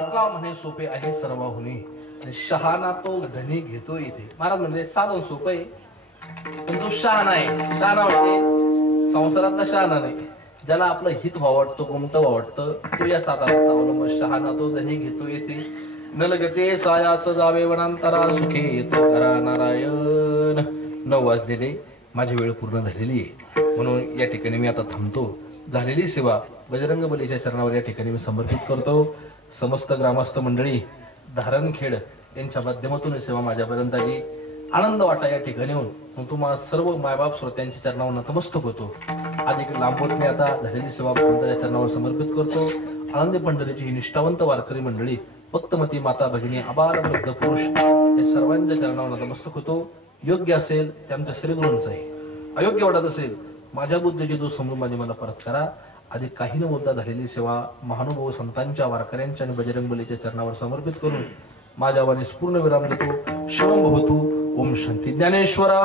तुका म्हणे सोपे आहे सर्वाहुनी आणि शहाणा तो धनी घेतो इथे. महाराज म्हणजे साधन सोपं आहे पण तो शहाणा आहे. शहाणा म्हणजे संसारातला शहाणा नाही. ज्याला आपलं हित वावडतं गोमटं वावडतं तो या साधनाचा अवलंब. शहाणा तो धनी घेतो येथे न लगते सायास जावे वनांतरा सुखे येतो घरा नारायण. 9 वाजलेले माझी वेळ पूर्ण झालेली आहे म्हणून या ठिकाणी मी आता थांबतो. झालेली सेवा बजरंग बलीच्या चरणावर या ठिकाणी मी समर्पित करतो. समस्त ग्रामस्थ मंडळी धारणखेड यांच्या माध्यमातून सेवा माझ्यापर्यंत आली. आनंद वाटा या ठिकाणी येऊन तुम्हाला सर्व मायबाप श्रोत्यांच्या चरणावर नतमस्तक होतो. अधिक लांबवत मी आता झालेली सेवा भगवंताच्या चरणावर समर्पित करतो. आनंदी पंढरीची ही निष्ठावंत वारकरी मंडळी भक्तमती माता भगिनी आबाल वृद्ध पुरुष या सर्वांच्या चरणावर नतमस्तक होतो. योग्य असेल ते आमच्या श्रीगुरूंचं आहे, अयोग्य वाटत असेल माझ्या बुद्धीचे दोष समजून माझी मला परत करा. आधी काही न बोलता झालेली सेवा महानुभाव संतांच्या वारकऱ्यांच्या आणि बजरंग बलीच्या चरणावर समर्पित करून माझ्या वाणीस पूर्ण विराम देतो. शिवम भवतु. ओम शांती. ज्ञानेश्वरा